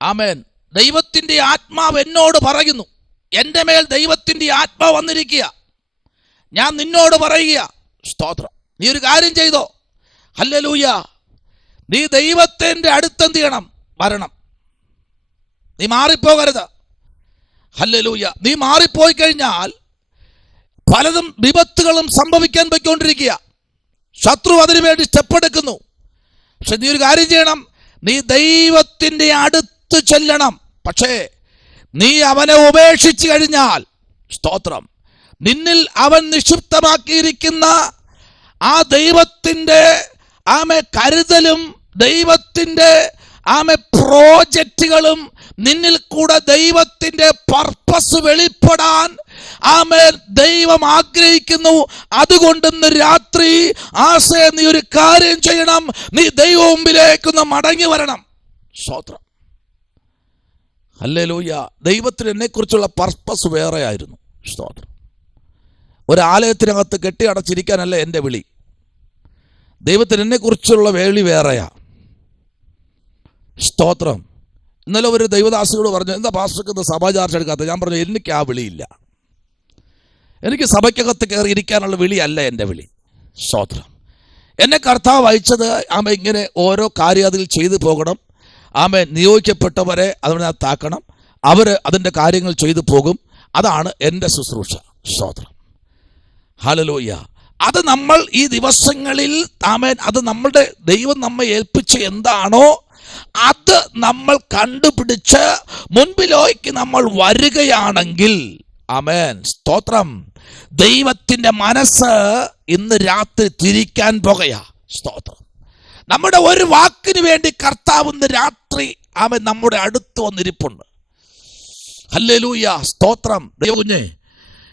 ആമേൻ. ദൈവത്തിൻ്റെ ആത്മാവ് എന്നോട് പറയുന്നു, എൻ്റെ മേൽ ദൈവത്തിൻ്റെ ആത്മാവ് വന്നിരിക്കുക. ഞാൻ നിന്നോട് പറയുക, സ്തോത്രം, നീ ഒരു കാര്യം ചെയ്തോ. ഹല്ലേലൂയ. നീ ദൈവത്തിൻ്റെ അടുത്തെന്ത് ചെയ്യണം? വരണം. നീ മാറിപ്പോകരുത്. ഹല്ലേലൂയ. നീ മാറിപ്പോയി കഴിഞ്ഞാൽ പലതും വിപത്തുകളും സംഭവിക്കാൻ പോയിക്കൊണ്ടിരിക്കുക. ശത്രു അതിനു വേണ്ടി സ്റ്റെപ്പെടുക്കുന്നു. പക്ഷെ നീ ഒരു കാര്യം ചെയ്യണം, നീ ദൈവത്തിൻ്റെ അടുത്ത് ചെല്ലണം. പക്ഷേ നീ അവനെ ഉപേക്ഷിച്ചു കഴിഞ്ഞാൽ, സ്തോത്രം, നിന്നിൽ അവൻ നിക്ഷിപ്തമാക്കിയിരിക്കുന്ന ആ ദൈവത്തിൻ്റെ കരുതലും ദൈവത്തിൻ്റെ പ്രോജക്റ്റുകളും നിന്നിൽ കൂടെ ദൈവത്തിൻ്റെ പർപ്പസ് വെളിപ്പെടാൻ ദൈവം ആഗ്രഹിക്കുന്നു. അതുകൊണ്ട് ഇന്ന് രാത്രി ആസേ നീ ഒരു കാര്യം ചെയ്യണം. നീ ദൈവ മുമ്പിലേക്കൊന്ന് മടങ്ങി വരണം. സ്തോത്രം. ഹല്ലേലൂയ. ദൈവത്തിന് എന്നെക്കുറിച്ചുള്ള പർപ്പസ് വേറെ ആയിരുന്നു. സ്തോത്രം. ഒരു ആലയത്തിനകത്ത് കെട്ടി അടച്ചിരിക്കാനല്ല എൻ്റെ വിളി. ദൈവത്തിന് എന്നെക്കുറിച്ചുള്ള വേളി വേറെയാ. സ്തോത്രം. ഇന്നലെ ഒരു ദൈവദാസിയോട് പറഞ്ഞു, എന്താ പാസ്റ്റർക്ക് സഭ ചാർജ് എടുക്കാത്ത? ഞാൻ പറഞ്ഞു, എനിക്ക് ആ വിളിയില്ല. എനിക്ക് സഭയ്ക്കകത്ത് കയറി ഇരിക്കാനുള്ള വിളിയല്ല എൻ്റെ വിളി. സ്തോത്രം. എന്നെ കർത്താവ് അയച്ചത് ഇങ്ങനെ ഓരോ കാര്യം അതിൽ ചെയ്തു പോകണം. നിയോഗിക്കപ്പെട്ടവരെ അതിനകത്താക്കണം. അവർ അതിൻ്റെ കാര്യങ്ങൾ ചെയ്തു പോകും. അതാണ് എൻ്റെ ശുശ്രൂഷ. സ്തോത്രം. ഹല്ലേലൂയ. അത് നമ്മൾ ഈ ദിവസങ്ങളിൽ അത് നമ്മളുടെ ദൈവം നമ്മെ ഏൽപ്പിച്ച എന്താണോ അത് നമ്മൾ കണ്ടുപിടിച്ച് മുൻപിലേക്ക് നമ്മൾ വരികയാണെങ്കിൽ, ആമേൻ, സ്തോത്രം, ദൈവത്തിൻ്റെ മനസ്സ് ഇന്ന് രാത്രി തിരിക്കാൻ പോകുകയാ. സ്തോത്രം. നമ്മുടെ ഒരു വാക്കിന് വേണ്ടി കർത്താവ് ഇന്ന് രാത്രി നമ്മുടെ അടുത്ത് വന്നിരിപ്പുണ്ട്. ഹല്ലേലൂയ. സ്തോത്രം. കുഞ്ഞേ,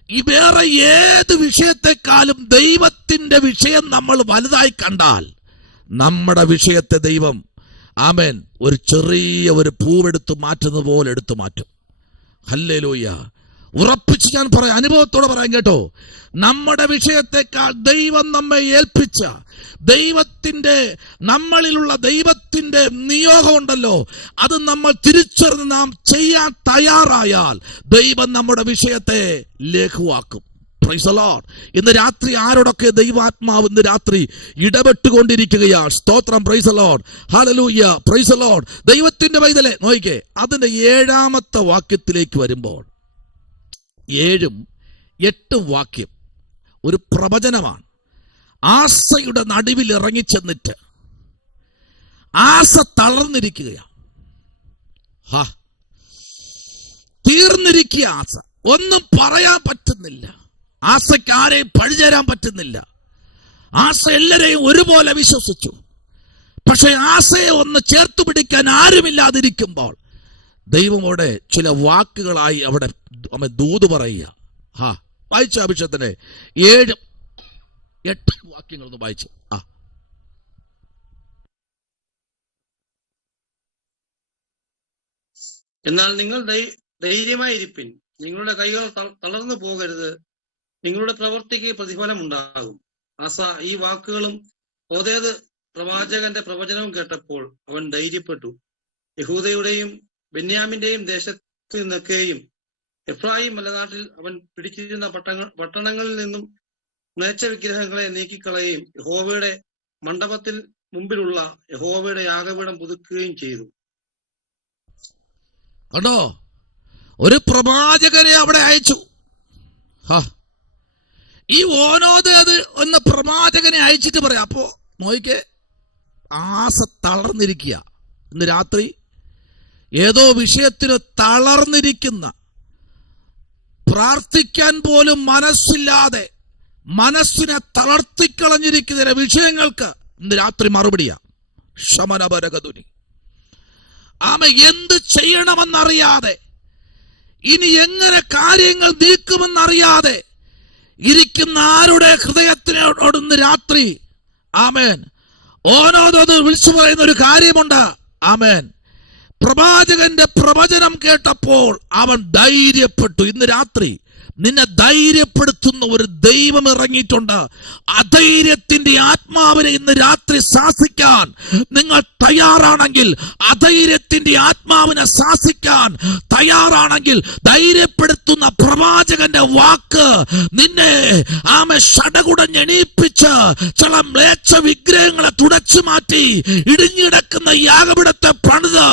ഈ വേറെ ഏത് വിഷയത്തെക്കാളും ദൈവത്തിൻ്റെ വിഷയം നമ്മൾ വലുതായി കണ്ടാൽ നമ്മുടെ വിഷയത്തെ ദൈവം ഒരു ചെറിയ ഒരു പൂവെടുത്ത് മാറ്റുന്നത് പോലെ എടുത്തു മാറ്റും. ഹല്ലേലൂയ. ഉറപ്പിച്ച് ഞാൻ പറയാം, അനുഭവത്തോടെ പറയാം കേട്ടോ. നമ്മുടെ വിഷയത്തെക്കാൾ ദൈവം നമ്മെ ഏൽപ്പിച്ച ദൈവത്തിൻ്റെ നമ്മളിലുള്ള ദൈവത്തിൻ്റെ നിയോഗം ഉണ്ടല്ലോ, അത് നമ്മൾ തിരിച്ചറിഞ്ഞ് നാം ചെയ്യാൻ തയ്യാറായാൽ ദൈവം നമ്മുടെ വിഷയത്തെ ലഘുവാക്കും. Price the Lord. ഇന്ന് രാത്രി ആരോടൊക്കെ ദൈവാത്മാവ് ഇന്ന് രാത്രി ഇടപെട്ടുകൊണ്ടിരിക്കുകയാണ്. സ്തോത്രം. Praise the Lord. Hallelujah. Praise the Lord. ദൈവത്തിന്റെ പൈതലേ, നോക്കിക്കേ, അതിന്റെ 7-ാമത്തെ വാക്യത്തിലേക്ക് വരുമ്പോൾ 7ഉം 8ഉം വാക്യം ഒരു പ്രവചനമാണ്. ആസയുടെ നടുവിൽ ഇറങ്ങിച്ചെന്നിട്ട് ആസ തളർന്നിരിക്കുകയാണ്. തീർന്നിരിക്കുക ആസ. ഒന്നും പറയാൻ പറ്റുന്നില്ല. ആസയ്ക്ക് ആരെയും പഴിചേരാൻ പറ്റുന്നില്ല. ആസ എല്ലാരെയും ഒരുപോലെ വിശ്വസിച്ചു. പക്ഷെ ആസയെ ഒന്ന് ചേർത്തു പിടിക്കാൻ ആരുമില്ലാതിരിക്കുമ്പോൾ ദൈവമോടെ ചില വാക്കുകളായി അവിടെ ദൂത് പറയുക. വായിച്ച അഭിഷേകത്തിന്റെ 7-8 വാക്യങ്ങളൊന്ന് വായിച്ചു. എന്നാൽ നിങ്ങൾ ധൈര്യമായിരിപ്പിൻ. നിങ്ങളുടെ കൈകൾ തളർന്നു പോകരുത്. നിങ്ങളുടെ പ്രവൃത്തിക്ക് പ്രതിഫലം ഉണ്ടാകും. ആസ ഈ വാക്കുകളും ഓദേദ് പ്രവാചകന്റെ പ്രവചനവും കേട്ടപ്പോൾ അവൻ ധൈര്യപ്പെട്ടു. യഹൂദയുടെയും ബെന്യാമിന്റെയും ദേശത്തു നിന്നൊക്കെയും എഫ്രായിം മലനാട്ടിൽ അവൻ പിടിച്ചിരുന്ന പട്ടണങ്ങളിൽ നിന്നും മ്ലേച്ഛ വിഗ്രഹങ്ങളെ നീക്കിക്കളയുകയും യഹോവയുടെ മണ്ഡപത്തിൽ മുമ്പിലുള്ള യഹോവയുടെ യാഗപീഠം പുതുക്കുകയും ചെയ്തു. കണ്ടോ? ഒരു പ്രവാചകനെ അവിടെ അയച്ചു. ഈ ഓനോദ് അത് എന്ന പ്രവാചകനെ അയച്ചിട്ട് പറയാം. അപ്പോ നോയിക്ക്, ആസ തളർന്നിരിക്കുക. ഇന്ന് രാത്രി ഏതോ വിഷയത്തിന് തളർന്നിരിക്കുന്ന, പ്രാർത്ഥിക്കാൻ പോലും മനസ്സില്ലാതെ മനസ്സിനെ തളർത്തിക്കളഞ്ഞിരിക്കുന്ന വിഷയങ്ങൾക്ക് ഇന്ന് രാത്രി മറുപടിയാ. ശമനപരകതുനി എന്ത് ചെയ്യണമെന്നറിയാതെ, ഇനി എങ്ങനെ കാര്യങ്ങൾ നീക്കുമെന്നറിയാതെ ഇരിക്കുന്ന ആരുടെ ഹൃദയത്തിനോടൊന്ന് രാത്രി ആമേൻ ഓനോദത് വിളിച്ചു പറയുന്ന ഒരു കാര്യമുണ്ട്. ആമേൻ. പ്രവാചകന്റെ പ്രവചനം കേട്ടപ്പോൾ അവൻ ധൈര്യപ്പെട്ടു. ഇന്ന് രാത്രി നിന്നെ ധൈര്യപ്പെടുത്തുന്ന ഒരു ദൈവം ഇറങ്ങിയിട്ടുണ്ട്. അധൈര്യത്തിന്റെ ആത്മാവിനെ ഇന്ന് രാത്രി ശാസിക്കാൻ നിങ്ങൾ തയ്യാറാണെങ്കിൽ, അധൈര്യത്തിന്റെ ആത്മാവിനെ ശാസിക്കാൻ തയ്യാറാണെങ്കിൽ, ധൈര്യപ്പെടുത്തുന്ന പ്രവാചകന്റെ വാക്ക് നിന്നെ ഷടകുടഞ്ഞെണീപ്പിച്ച് ചില മ്ലേച്ഛ വിഗ്രഹങ്ങളെ തുടച്ചു മാറ്റി ഇടിഞ്ഞിടക്കുന്ന യാഗപീഠത്തെ പണിത്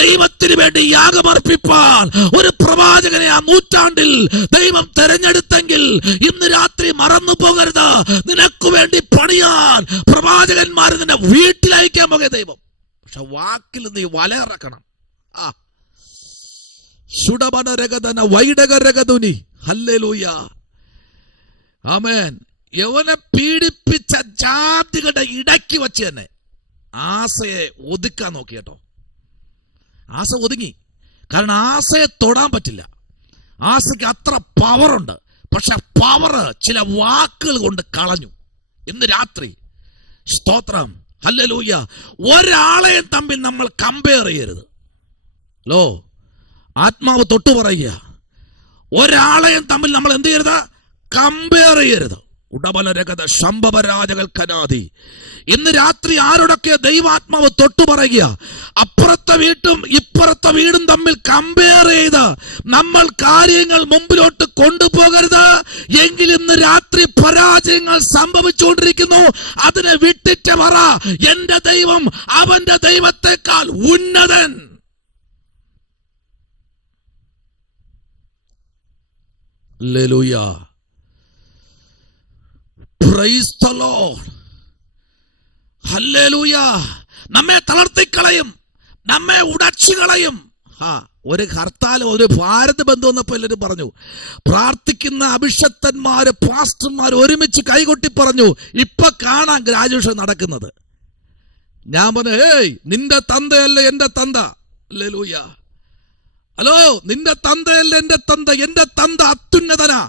ദൈവത്തിന് വേണ്ടി യാഗമർപ്പിപ്പാൻ ഒരു പ്രവാചകനെ ആ നൂറ്റാണ്ടിൽ ദൈവം തെരഞ്ഞെടുത്തെങ്കിൽ ഇന്ന് രാത്രി മറന്നു പോകരുത്. നിനക്ക് വേണ്ടി പണിയാൻ പ്രവാചകന്മാർ നിന്നെ വീട്ടിലയക്കാൻ പോകെ ദൈവം. പക്ഷെ വാക്കിൽ നീ വലയിറക്കണം. ഹല്ലേലൂയ. ആമേൻ. യവനെ പീഡിപ്പിച്ച ജാതികളുടെ ഇടയ്ക്ക് വെച്ച് തന്നെ ആസയെ ഒതുക്കാൻ നോക്കി കേട്ടോ. ആസ ഒതുങ്ങി. കാരണം ആസയെ തൊടാൻ പറ്റില്ല. ആസയ്ക്ക് അത്ര പവറുണ്ട്. പക്ഷെ പവർ ചില വാക്കുകൾ കൊണ്ട് കളഞ്ഞു. ഇന്ന് രാത്രി സ്തോത്രം, ഹല്ലേലൂയ. ഒരാളെയും തമ്മിൽ നമ്മൾ കമ്പയർ ചെയ്യരുത്. ആത്മാവ് തൊട്ടു പറയുക, ഒരാളെയും തമ്മിൽ നമ്മൾ എന്ത് ചെയ്യരുത്? കമ്പയർ ചെയ്യരുത്. ഉടബലരഗത ശംഭവരാജകൽക്കനാദി. ഇന്ന് രാത്രി ആരോടൊക്കെ ദൈവാത്മാവ് തൊട്ടു പറയുക, അപ്പുറത്തെ വീട്ടും ഇപ്പുറത്തെ വീടും തമ്മിൽ കമ്പയർ ചെയ്ത് നമ്മൾ കാര്യങ്ങൾ മുമ്പിലോട്ട് കൊണ്ടുപോകരുത്. എങ്കിൽ ഇന്ന് രാത്രി പരാജയങ്ങൾ സംഭവിച്ചുകൊണ്ടിരിക്കുന്നു. അതിനെ വിട്ടിട്ട് പറ, എന്റെ ദൈവം അവന്റെ ദൈവത്തെക്കാൾ ഉന്നതൻ. ഹല്ലേലൂയ. Praise the Lord. ഹല്ലേലൂയ. നമ്മെ തളർത്തിക്കളയും, നമ്മെ ഉടച്ചു കളയും. ഒരു ഹർത്താൽ, ഒരു ഭാരത ബന്ധം വന്നപ്പോൾ എല്ലാവരും പറഞ്ഞു, പ്രാർത്ഥിക്കുന്ന അഭിഷക്തന്മാര് പാസ്റ്റർമാർ ഒരുമിച്ച് കൈകൊട്ടി പറഞ്ഞു, ഇപ്പൊ കാണാം ഗ്രാജുവേഷൻ നടക്കുന്നത്. ഞാൻ പറഞ്ഞു, ഏയ് നിന്റെ തന്തയല്ല എന്റെ തന്ത. ഹല്ലേലൂയ. ഹലോ, നിന്റെ തന്തയല്ല എന്റെ തന്ത. എന്റെ തന്ത അത്യുന്നതനാ.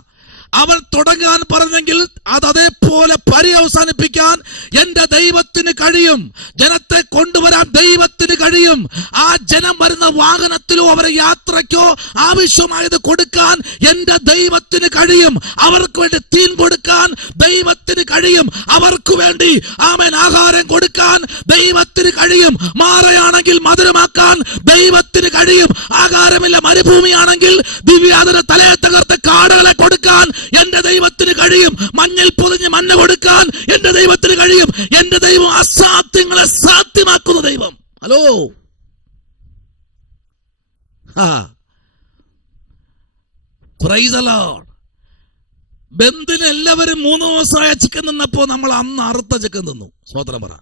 അവൻ തുടങ്ങാൻ പറഞ്ഞെങ്കിൽ അത് അതേപോലെ പര്യവസാനിപ്പിക്കാൻ എന്റെ ദൈവത്തിന് കഴിയും. ജനത്തെ കൊണ്ടുവരാൻ ദൈവത്തിന് കഴിയും. ആ ജനം വരുന്ന വാഹനത്തിലോ അവരെ യാത്രയ്ക്കോ ആവശ്യമായത് കൊടുക്കാൻ എന്റെ ദൈവത്തിന് കഴിയും. അവർക്ക് വേണ്ടി തീൻ കൊടുക്കാൻ ദൈവത്തിന് കഴിയും. അവർക്ക് വേണ്ടി ആമേൻ ആഹാരം കൊടുക്കാൻ ദൈവത്തിന് കഴിയും. മാറയാണെങ്കിൽ മധുരമാക്കാൻ ദൈവത്തിന് കഴിയും. ആഹാരമില്ല മരുഭൂമിയാണെങ്കിൽ ദിവ്യാതര തലയെ തകർത്ത കാടുകളെ കൊടുക്കാൻ എന്റെ ദൈവത്തിന് കഴിയും. മഞ്ഞൾ പൊതിഞ്ഞ് മഞ്ഞ കൊടുക്കാൻ എന്റെ ദൈവത്തിന് കഴിയും. എന്റെ ദൈവം അസാധ്യങ്ങളെ സാധ്യമാക്കുന്ന ദൈവം. Hello, praise the Lord. ബന്ധിന് എല്ലാവരും 3 ദിവസമായ ചിക്കൻ നിന്നപ്പോ നമ്മൾ അന്ന് അറുത്ത ചിക്കൻ തിന്നു. സ്വതന്ത്രം പറ.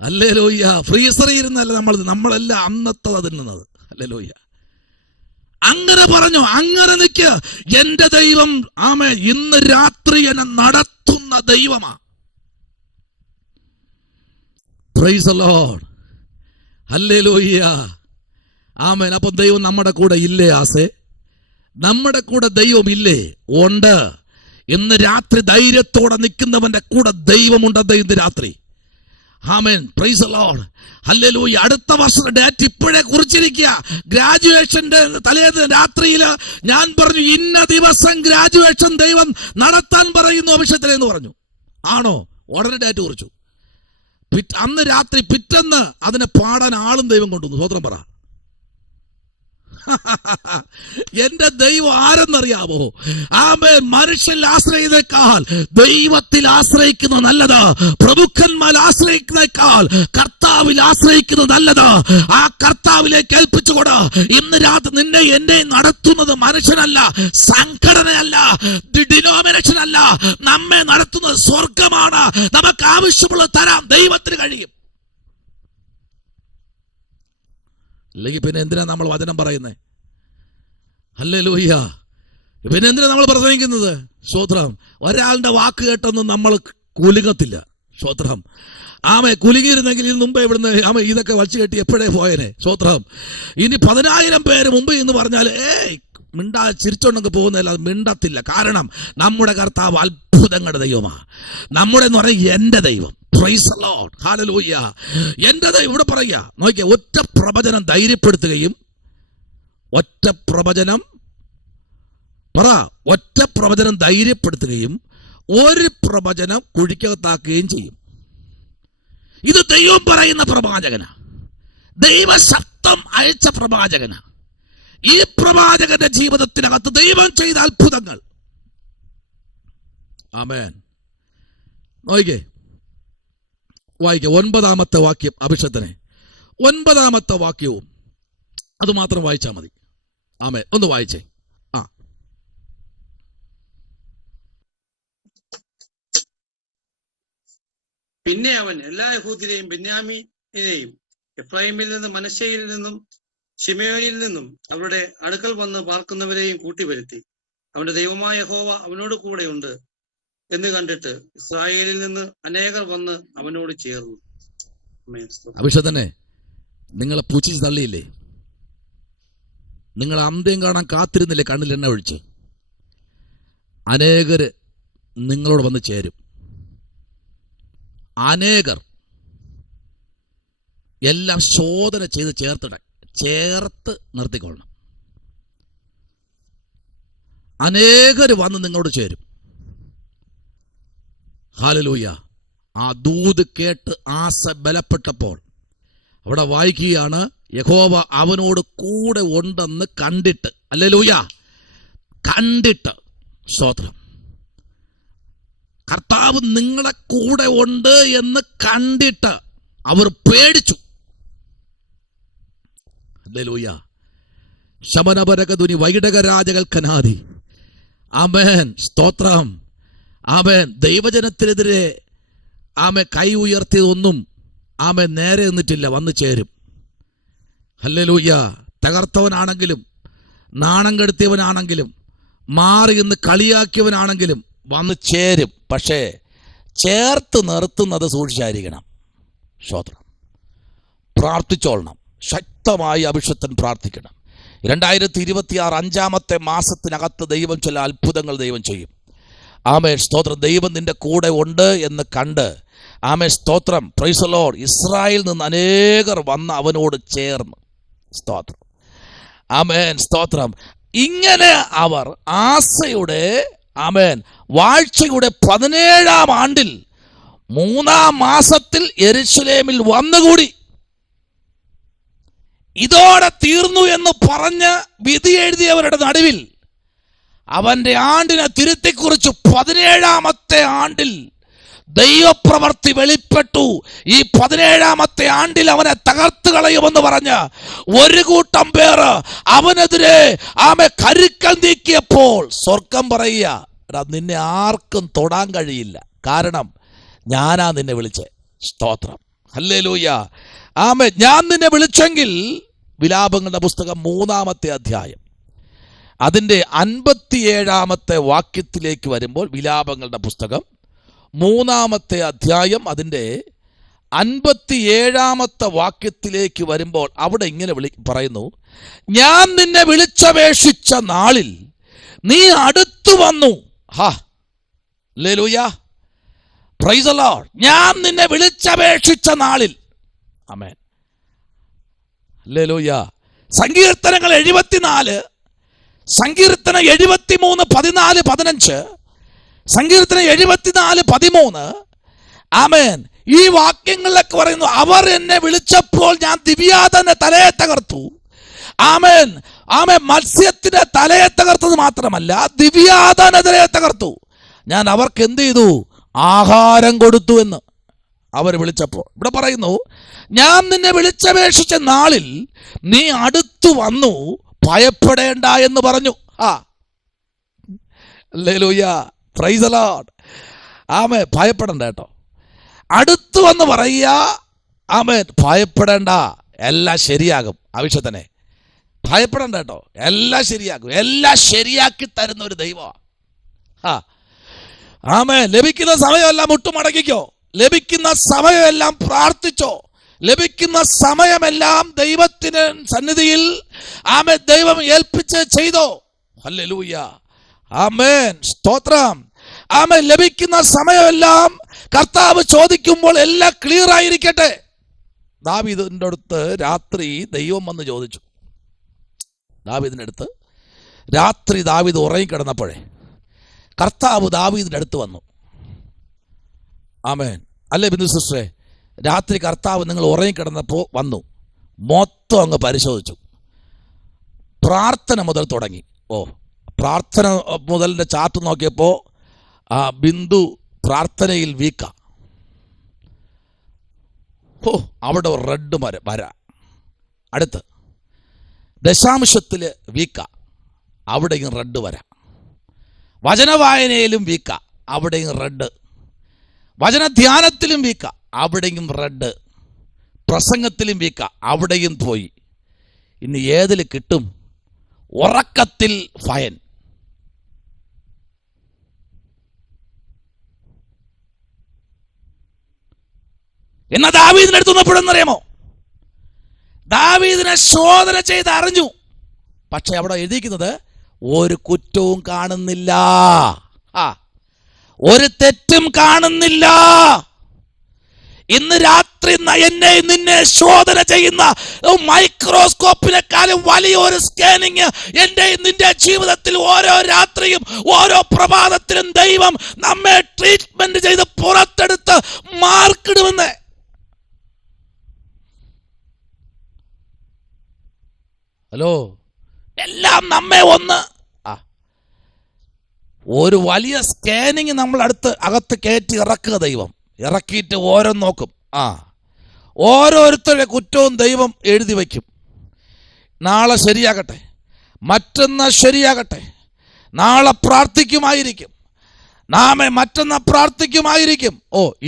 ഹല്ലേലൂയ. ഫ്രീസറിൽ ഇരുന്നല്ല നമ്മളെല്ലാം അന്നത്തെ തിന്നുന്നത്. ഹല്ലേലൂയ. അങ്ങനെ പറഞ്ഞു, അങ്ങനെ നിൽക്കുക. എന്റെ ദൈവം ആമേൻ ഇന്ന് രാത്രി എന്നെ നടത്തുന്ന ദൈവമാ. Praise the Lord. ഹല്ലേലൂയ. ആമേൻ. അപ്പൊ ദൈവം നമ്മുടെ കൂടെ ഇല്ലേ? ആസേ, നമ്മുടെ കൂടെ ദൈവം ഇല്ലേ? ഉണ്ട്. ഇന്ന് രാത്രി ധൈര്യത്തോടെ നിൽക്കുന്നവന്റെ കൂടെ ദൈവമുണ്ട്. ഇന്ന് രാത്രി ആമേൻ. Praise the Lord. ഹല്ലേലൂയ. അടുത്ത വർഷത്തെ ഡേറ്റ് ഇപ്പോഴേ കുറിച്ചിരിക്കുക. ഗ്രാജുവേഷന്റെ തലേന്ന് രാത്രിയിൽ ഞാൻ പറഞ്ഞു, ഇന്ന ദിവസം ഗ്രാജുവേഷൻ ദൈവം നടത്താൻ പറയുന്നു അഭിഷേകത്തിലെന്ന് പറഞ്ഞു. ആണോ? ഉടനെ ഡേറ്റ് കുറിച്ചു. അന്ന് രാത്രി പിറ്റേന്ന് അതിനെ പാടാൻ ആളും ദൈവം കൊണ്ടുവന്നു. സ്വതന്ത്രം പറ. എന്റെ ദൈവം ആരെന്നറിയാമോ? ആമേൻ. മനുഷ്യൽ ആശ്രയിക്കുന്നേക്കാൾ ദൈവത്തിൽ ആശ്രയിക്കുന്നത് നല്ലത്. പ്രഭുക്കന്മാർ ആശ്രയിക്കുന്നേക്കാൾ കർത്താവിൽ ആശ്രയിക്കുന്നത് നല്ലത്. ആ കർത്താവിലേക്ക് ഏൽപ്പിച്ചുകൊട്. ഇന്ന് രാത്രി നിന്നെ എന്നെ നടത്തുന്നത് മനുഷ്യനല്ല, സംഘടനയല്ല, ഡിനോമിനേഷൻ അല്ല. നമ്മെ നടത്തുന്നത് സ്വർഗമാണ്. നമുക്ക് ആവശ്യമുള്ളത് തരാൻ ദൈവത്തിന് കഴിയും. അല്ലെങ്കിൽ പിന്നെ എന്തിനാ നമ്മൾ വചനം പറയുന്നത്? ഹല്ലേലൂയ. പിന്നെ എന്തിനാ നമ്മൾ പ്രസംഗിക്കുന്നത്? സ്തോത്രം. ഒരാളുടെ വാക്ക് കേട്ടൊന്നും നമ്മൾ കുലുങ്ങത്തില്ല. സ്തോത്രം. ആമേ. കുലുങ്ങിയിരുന്നെങ്കിൽ ഇതിന് മുമ്പേ ഇവിടുന്ന് ആമേ ഇതൊക്കെ വലിച്ചു കെട്ടി എപ്പോഴേ പോയേനെ. സ്തോത്രം. ഇനി 10,000 പേര് മുമ്പ് എന്ന് പറഞ്ഞാൽ മിണ്ടാ ചിരിച്ചോണ്ടൊക്കെ പോകുന്നതല്ല, അത് മിണ്ടത്തില്ല. കാരണം നമ്മുടെ കർത്താവ് അത്ഭുതങ്ങളുടെ ദൈവമാണ്. നമ്മുടെ എന്ന് പറയാൻ എന്റെ ദൈവം. Price the Lord. ഹല്ലേലൂയ. എന്റെ ദൈവം. ഇവിടെ പറയുക നോക്കിയാ, ഒറ്റ പ്രവചനം ധൈര്യപ്പെടുത്തുകയും ഒറ്റ പ്രവചനം ധൈര്യപ്പെടുത്തുകയും ഒരു പ്രവചനം കുഴിക്കകത്താക്കുകയും ചെയ്യും. ഇത് ദൈവം പറയുന്ന പ്രവാചകനാ, ദൈവശബ്ദം അയച്ച പ്രവാചകനാ. ഈ പ്രവാചകന്റെ ജീവിതത്തിനകത്ത് ദൈവം ചെയ്ത അത്ഭുതങ്ങൾ. ആമേൻ. നോക്കിക്കേ, വായിക്കേ 9-ാമത്തെ വാക്യം. അഭിഷേകത്തിനെ 9-ാമത്തെ വാക്യവും അത് മാത്രം വായിച്ചാൽ മതി. ആമേൻ. ഒന്ന് വായിച്ചേ. പിന്നെ അവൻ എല്ലാ യഹൂദിനെയും ബെന്യാമീനെയും എഫ്രൈമിൽ നിന്നും മനശ്ശെയിൽ നിന്നും ശിമയോനിൽ നിന്നും അവരുടെ അടുക്കൽ വന്ന് പാർക്കുന്നവരെയും കൂട്ടിവരുത്തി. അവന്റെ ദൈവമായ യഹോവ അവനോട് കൂടെയുണ്ട് എന്ന് കണ്ടിട്ട് ഇസ്രായേലിൽ നിന്ന് അനേകർ വന്ന് അവനോട് ചേർന്നു. അഭിഷേകനെ നിങ്ങളെ പുച്ഛിച്ച് തള്ളിയില്ലേ? നിങ്ങൾ അന്ത്യം കാണാൻ കാത്തിരുന്നില്ലേ? കണ്ണിൽ എണ്ണ ഒഴിച്ച് അനേകര് നിങ്ങളോട് വന്ന് ചേരും. അനേകർ എല്ലാം ശോധന ചെയ്ത് ചേർത്ത് നിർത്തിക്കൊള്ളണം. അനേകർ വന്ന് നിങ്ങളോട് ചേരും. ഹല്ലേലൂയ. ആ ദൂത് കേട്ട് ആസ ബലപ്പെട്ടപ്പോൾ അവിടെ വായിക്കുകയാണ്, യഹോവ അവനോട് കൂടെ ഉണ്ടെന്ന് കണ്ടിട്ട്. ഹല്ലേലൂയ. കണ്ടിട്ട്. സ്തോത്രം. കർത്താവ് നിങ്ങളെ കൂടെ ഉണ്ട് എന്ന് കണ്ടിട്ട് അവർ പേടിച്ചു. ഹല്ലേലൂയ. ശമനപരകധുനി വൈടകരാജകൾ കനാദി. ആമേൻ. സ്തോത്രം. ആമേൻ. ദൈവജനത്തിനെതിരെ കൈ ഉയർത്തിയതൊന്നും നേരെ നിന്നിട്ടില്ല, വന്നു ചേരും. ഹല്ലേലൂയ. തകർത്തവനാണെങ്കിലും നാണം കെടുത്തിയവനാണെങ്കിലും മാറി എന്ന് കളിയാക്കിയവനാണെങ്കിലും വന്ന് ചേരും. പക്ഷേ ചേർത്ത് നിർത്തുന്നത് സൂക്ഷിച്ചായിരിക്കണം. സ്തോത്രം. പ്രാർത്ഥിച്ചോളണം. ശക്തമായി അഭിഷേകൻ പ്രാർത്ഥിക്കണം. 2026 5-ാമത്തെ മാസത്തിനകത്ത് ദൈവം ചില അത്ഭുതങ്ങൾ ദൈവം ചെയ്യും. ആമേൻ. സ്തോത്രം. ദൈവം നിന്റെ കൂടെ ഉണ്ട് എന്ന് കണ്ട് ആമേൻ. സ്തോത്രം. Praise the Lord. ഇസ്രായേലിൽ നിന്ന് അനേകർ വന്ന് അവനോട് ചേർന്ന്. സ്തോത്രം. ആമേൻ. സ്തോത്രം. ഇങ്ങനെ അവർ ആസയുടെ ആമേൻ വാഴ്ചയുടെ 17-ാം ആണ്ടിൽ 3-ാം മാസത്തിൽ യെരൂശലേമിൽ വന്നുകൂടി. ഇതോടെ തീർന്നു എന്ന് പറഞ്ഞ് വിധി എഴുതിയവരുടെ നടുവിൽ അവന്റെ ആണ്ടിനെ തിരുത്തിക്കുറിച്ച് 17-ാമത്തെ ആണ്ടിൽ ദൈവപ്രവർത്തി വെളിപ്പെട്ടു. ഈ 17-ാമത്തെ ആണ്ടിൽ അവനെ തകർത്ത് കളയുമെന്ന് പറഞ്ഞ് ഒരു കൂട്ടം പേര് അവനെതിരെ കരുക്കൾ നീക്കിയപ്പോൾ സ്വർഗം പറയുക, നിന്നെ ആർക്കും തൊടാൻ കഴിയില്ല, കാരണം ഞാനാ നിന്നെ വിളിച്ചേ. സ്തോത്രം. ഹല്ലേലൂയ. ഞാൻ നിന്നെ വിളിച്ചെങ്കിൽ വിലാപങ്ങളുടെ പുസ്തകം 3-ാമത്തെ അധ്യായം അതിൻ്റെ 57-ാമത്തെ വാക്യത്തിലേക്ക് വരുമ്പോൾ, വിലാപങ്ങളുടെ പുസ്തകം 3-ാമത്തെ അധ്യായം അതിൻ്റെ 57-ാമത്തെ വാക്യത്തിലേക്ക് വരുമ്പോൾ അവിടെ ഇങ്ങനെ പറയുന്നു, ഞാൻ നിന്നെ വിളിച്ചപേക്ഷിച്ച നാളിൽ നീ അടുത്തു വന്നു. ഹല്ലേലൂയ. Praise the Lord. ഞാൻ നിന്നെ വിളിച്ചപേക്ഷിച്ച നാളിൽ. ആമേൻ. ഹല്ലേലൂയ. സങ്കീർത്തനങ്ങൾ 74, സങ്കീർത്തനം 73, 14, 15, സങ്കീർത്തനം 74, 13. ആമേൻ. ഈ വാക്യങ്ങളിലൊക്കെ പറയുന്നു, അവർ എന്നെ വിളിച്ചപ്പോൾ ഞാൻ ദിവ്യാതന്റെ തലയെ തകർത്തു, ആമേൻ ആമേൻ. മത്സ്യത്തിന്റെ തലയെ തകർത്തത് മാത്രമല്ല, ദിവ്യാദാനെതിരെ തകർത്തു. ഞാൻ അവർക്ക് എന്ത് ചെയ്തു? ആഹാരം കൊടുത്തു എന്ന് അവർ വിളിച്ചപ്പോൾ. ഇവിടെ പറയുന്നു, ഞാൻ നിന്നെ വിളിച്ചപേക്ഷിച്ച നാളിൽ നീ അടുത്തു വന്നു, ഭയപ്പെടേണ്ട എന്ന് പറഞ്ഞു. ഹല്ലേലൂയ, പ്രൈസ് ദി ലോർഡ്. ആമേൻ. ഭയപ്പെടണ്ട കേട്ടോ. അടുത്തു വന്ന് പറയുക, ആമേൻ, ഭയപ്പെടേണ്ട, എല്ലാം ശരിയാകും. ആവശ്യത്തന്നെ ഭയപ്പെടണ്ട കേട്ടോ, എല്ലാം ശരിയാകും. എല്ലാം ശരിയാക്കി തരുന്ന ഒരു ദൈവമാണ്. ആമേൻ. ലഭിക്കുന്ന സമയമെല്ലാം മുട്ടുമടക്കിക്കോ, ലഭിക്കുന്ന സമയമെല്ലാം പ്രാർത്ഥിച്ചോ, ലഭിക്കുന്ന സമയമെല്ലാം ദൈവത്തിന് സന്നിധിയിൽ ആമേൻ ദൈവം ഏൽപ്പിച്ച് ചെയ്തോ. ഹല്ലേലൂയ, ആമേൻ, സ്തോത്രം. ആമേൻ. ലഭിക്കുന്ന സമയമെല്ലാം കർത്താവ് ചോദിക്കുമ്പോൾ എല്ലാം ക്ലിയർ ആയിരിക്കട്ടെ. ദാവീദിന്റെ അടുത്ത് രാത്രി ദൈവം വന്ന് ചോദിച്ചു. ദാവീദിന്റെ അടുത്ത് രാത്രി ദാവീദ് ഉറങ്ങിക്കിടന്നപ്പോഴേ കർത്താവ് ദാവീദിന്റെ അടുത്ത് വന്നു. ആമേൻ. അല്ലേ ബിന്ദു സിസ്റ്ററെ? രാത്രി കർത്താവ് നിങ്ങൾ ഉറങ്ങിക്കിടന്നപ്പോൾ വന്നു, മൊത്തം അങ്ങ് പരിശോധിച്ചു. പ്രാർത്ഥന മുതൽ തുടങ്ങി. പ്രാർത്ഥന മുതലിൻ്റെ ചാർട്ട് നോക്കിയപ്പോൾ ബിന്ദു പ്രാർത്ഥനയിൽ വീക്ക. അവിടെ റെഡ് വര. അടുത്ത് ദശാംശത്തിൽ വീക്ക, അവിടെയും റെഡ് വര. വചനവായനയിലും വീക്ക, അവിടെയും റെഡ്. വചനധ്യാനത്തിലും വീക്ക, അവിടെയും റെഡ്. പ്രസംഗത്തിലും വീക്ക, അവിടെയും പോയി. ഇനി ഏതിൽ കിട്ടും? ഉറക്കത്തിൽ ഫയൻ. എന്നാ ദാവീദിന്റെ അടുത്ത് വന്നപ്പോഴെന്നറിയാമോ? ദാവീദിനെ ശോധന ചെയ്ത് അറിഞ്ഞു. പക്ഷെ അവിടെ എഴുതിയിരിക്കുന്നത് ഒരു കുറ്റവും കാണുന്നില്ല, ഒരു തെറ്റും കാണുന്നില്ല. ഇന്ന് രാത്രി എന്നെ നിന്നെ ശോധന ചെയ്യുന്ന മൈക്രോസ്കോപ്പിനെക്കാളും വലിയൊരു സ്കാനിങ് എൻ്റെ നിന്റെ ജീവിതത്തിൽ ഓരോ രാത്രിയും ഓരോ പ്രഭാതത്തിലും ദൈവം നമ്മെ ട്രീറ്റ്മെന്റ് ചെയ്ത് പുറത്തെടുത്ത് മാർക്കിടുമെന്ന്. ഹലോ, എല്ലാം നമ്മെ ഒരു വലിയ സ്കാനിങ് നമ്മൾ അകത്ത് കയറ്റി ഇറക്കുക. ദൈവം ഇറക്കിയിട്ട് ഓരോന്ന് നോക്കും. ഓരോരുത്തരുടെ കുറ്റവും ദൈവം എഴുതി വയ്ക്കും. നാളെ ശരിയാകട്ടെ, മറ്റന്നാൾ ശരിയാകട്ടെ, നാളെ പ്രാർത്ഥിക്കുമായിരിക്കും, മറ്റന്നാൾ പ്രാർത്ഥിക്കുമായിരിക്കും.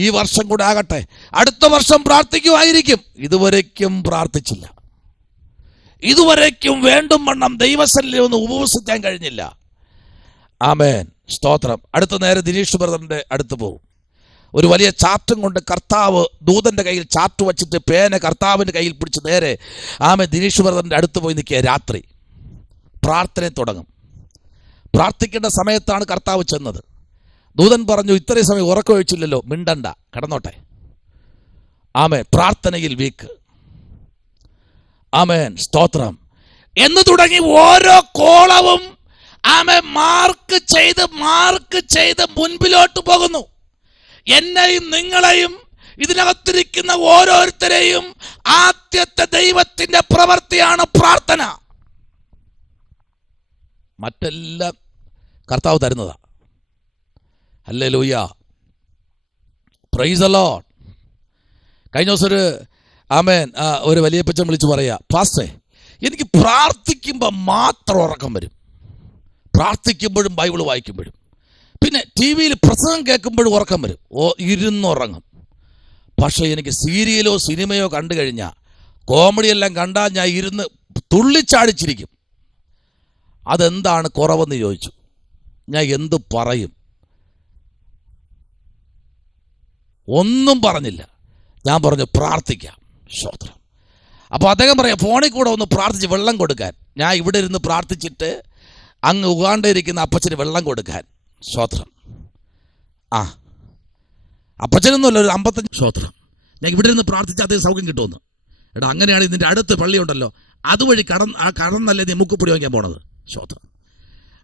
ഈ വർഷം കൂടെ ആകട്ടെ, അടുത്ത വർഷം പ്രാർത്ഥിക്കുമായിരിക്കും. ഇതുവരേക്കും പ്രാർത്ഥിച്ചില്ല, ഇതുവരേക്കും വേണ്ടും വണ്ണം ദൈവസന്നിധിയിൽ ഒന്ന് ഉപവസിക്കാൻ കഴിഞ്ഞില്ല. ആമേൻ, സ്തോത്രം. അടുത്ത നേരെ ദിനേഷ് ബ്രദറിന്റെ അടുത്ത് പോകും. ഒരു വലിയ ചാർട്ടും കൊണ്ട് കർത്താവ് ദൂതന്റെ കയ്യിൽ ചാർട്ട് വച്ചിട്ട് പേന കർത്താവിൻ്റെ കയ്യിൽ പിടിച്ച് നേരെ ദിനേഷ് ബ്രദറിന്റെ അടുത്ത് പോയി നിൽക്കുക. രാത്രി പ്രാർത്ഥന തുടങ്ങും. പ്രാർത്ഥിക്കേണ്ട സമയത്താണ് കർത്താവ് ചെന്നത്. ദൂതൻ പറഞ്ഞു, ഇത്രയും സമയം ഉറക്കം ഒഴിച്ചില്ലല്ലോ, മിണ്ടണ്ട, കിടന്നോട്ടെ. ആമേൻ. പ്രാർത്ഥനയിൽ വീക്ക്. ആമേൻ, സ്തോത്രം എന്ന് തുടങ്ങി ഓരോ കോളവും മാർക്ക് ചെയ്ത് മുൻപിലോട്ട് പോകുന്നു. എന്നെയും നിങ്ങളെയും ഇതിനകത്തിരിക്കുന്ന ഓരോരുത്തരെയും ആദ്യത്തെ ദൈവത്തിന്റെ പ്രവൃത്തിയാണ് പ്രാർത്ഥന. മറ്റെല്ലാം കർത്താവ് തരുന്നതാ. ഹല്ലേലൂയ, പ്രൈസ് ദി ലോർഡ്. കഴിഞ്ഞ ദിവസം ഒരു വലിയപ്പച്ചൻ വിളിച്ച് പറയാ, പാസ്റ്റേ എനിക്ക് പ്രാർത്ഥിക്കുമ്പോൾ മാത്രം ഉറക്കം വരും, പ്രാർത്ഥിക്കുമ്പോഴും ബൈബിൾ വായിക്കുമ്പോഴും, പിന്നെ ടി വിയിൽ പ്രസംഗം കേൾക്കുമ്പോഴും ഉറക്കം വരും, ഇരുന്നുറങ്ങും. പക്ഷേ എനിക്ക് സീരിയലോ സിനിമയോ കണ്ടു കഴിഞ്ഞാൽ, കോമഡിയെല്ലാം കണ്ടാൽ ഞാൻ ഇരുന്ന് തുള്ളിച്ചാടിച്ചിരിക്കും. അതെന്താണ് കുറവെന്ന് ചോദിച്ചു. ഞാൻ എന്ത് പറയും? ഒന്നും പറഞ്ഞില്ല. ഞാൻ പറഞ്ഞു പ്രാർത്ഥിക്കാം. സ്തോത്രം. അപ്പോൾ അദ്ദേഹം പറയാം, ഫോണിൽ കൂടെ ഒന്ന് പ്രാർത്ഥിച്ച് വെള്ളം കൊടുക്കാൻ. ഞാൻ ഇവിടെ ഇരുന്ന് പ്രാർത്ഥിച്ചിട്ട് അങ്ങ് ഉഗാണ്ടയിരിക്കുന്ന അപ്പച്ചന് വെള്ളം കൊടുക്കാൻ. സ്തോത്രം. അപ്പച്ചനൊന്നുമല്ല, ഒരു 55. സ്തോത്രം. ഞാൻ ഇവിടെ ഇരുന്ന് പ്രാർത്ഥിച്ച് അദ്ദേഹം സൗഖ്യം കിട്ടുമെന്ന്. എടാ, അങ്ങനെയാണ് ഇതിൻ്റെ അടുത്ത് പള്ളിയുണ്ടല്ലോ, അതുവഴി കടന്നല്ലേ നീ മുക്കുപ്പൊടി വാങ്ങിക്കാൻ പോണത്. സ്തോത്രം.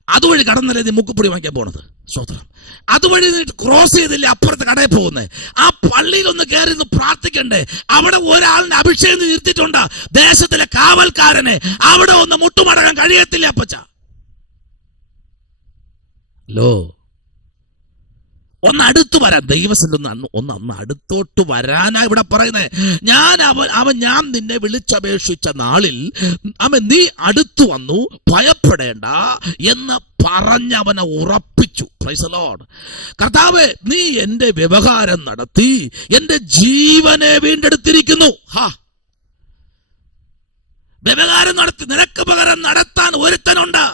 അതുവഴി കടന്നല്ലേ നീ മുക്കുപ്പൊടി വാങ്ങിക്കാൻ പോണത്. സ്വതന്ത്രം. അതുവഴി ക്രോസ് ചെയ്തില്ലേ അപ്പുറത്തെ കടയിൽ പോകുന്നേ, ആ പള്ളിയിൽ ഒന്ന് കയറി ഒന്ന് പ്രാർത്ഥിക്കണ്ടേ? അവിടെ ഒരാളിനെ അഭിഷേകം നിർത്തിയിട്ടുണ്ട്, ദേശത്തിലെ കാവൽക്കാരനെ. അവിടെ ഒന്ന് മുട്ടുമടങ്ങാൻ കഴിയത്തില്ല അപ്പച്ച. ഒന്ന് അടുത്തു വരാൻ ദൈവസന്നിധി ഒന്ന് അടുത്തോട്ട് വരാനാ ഇവിടെ പറയുന്നത്. ഞാൻ നിന്നെ വിളിച്ചപേക്ഷിച്ച നാളിൽ നീ അടുത്തു വന്നു, ഭയപ്പെടേണ്ട എന്ന് പറഞ്ഞവനെ ഉറപ്പിച്ചു. Price the Lord. കർത്താവേ, നീ എന്റെ വ്യവഹാരം നടത്തി എന്റെ ജീവനെ വീണ്ടെടുത്തിരിക്കുന്നു. വ്യവഹാരം നടത്തി നിനക്ക് പകരം നടത്താൻ ഒരുത്തനുണ്ട്,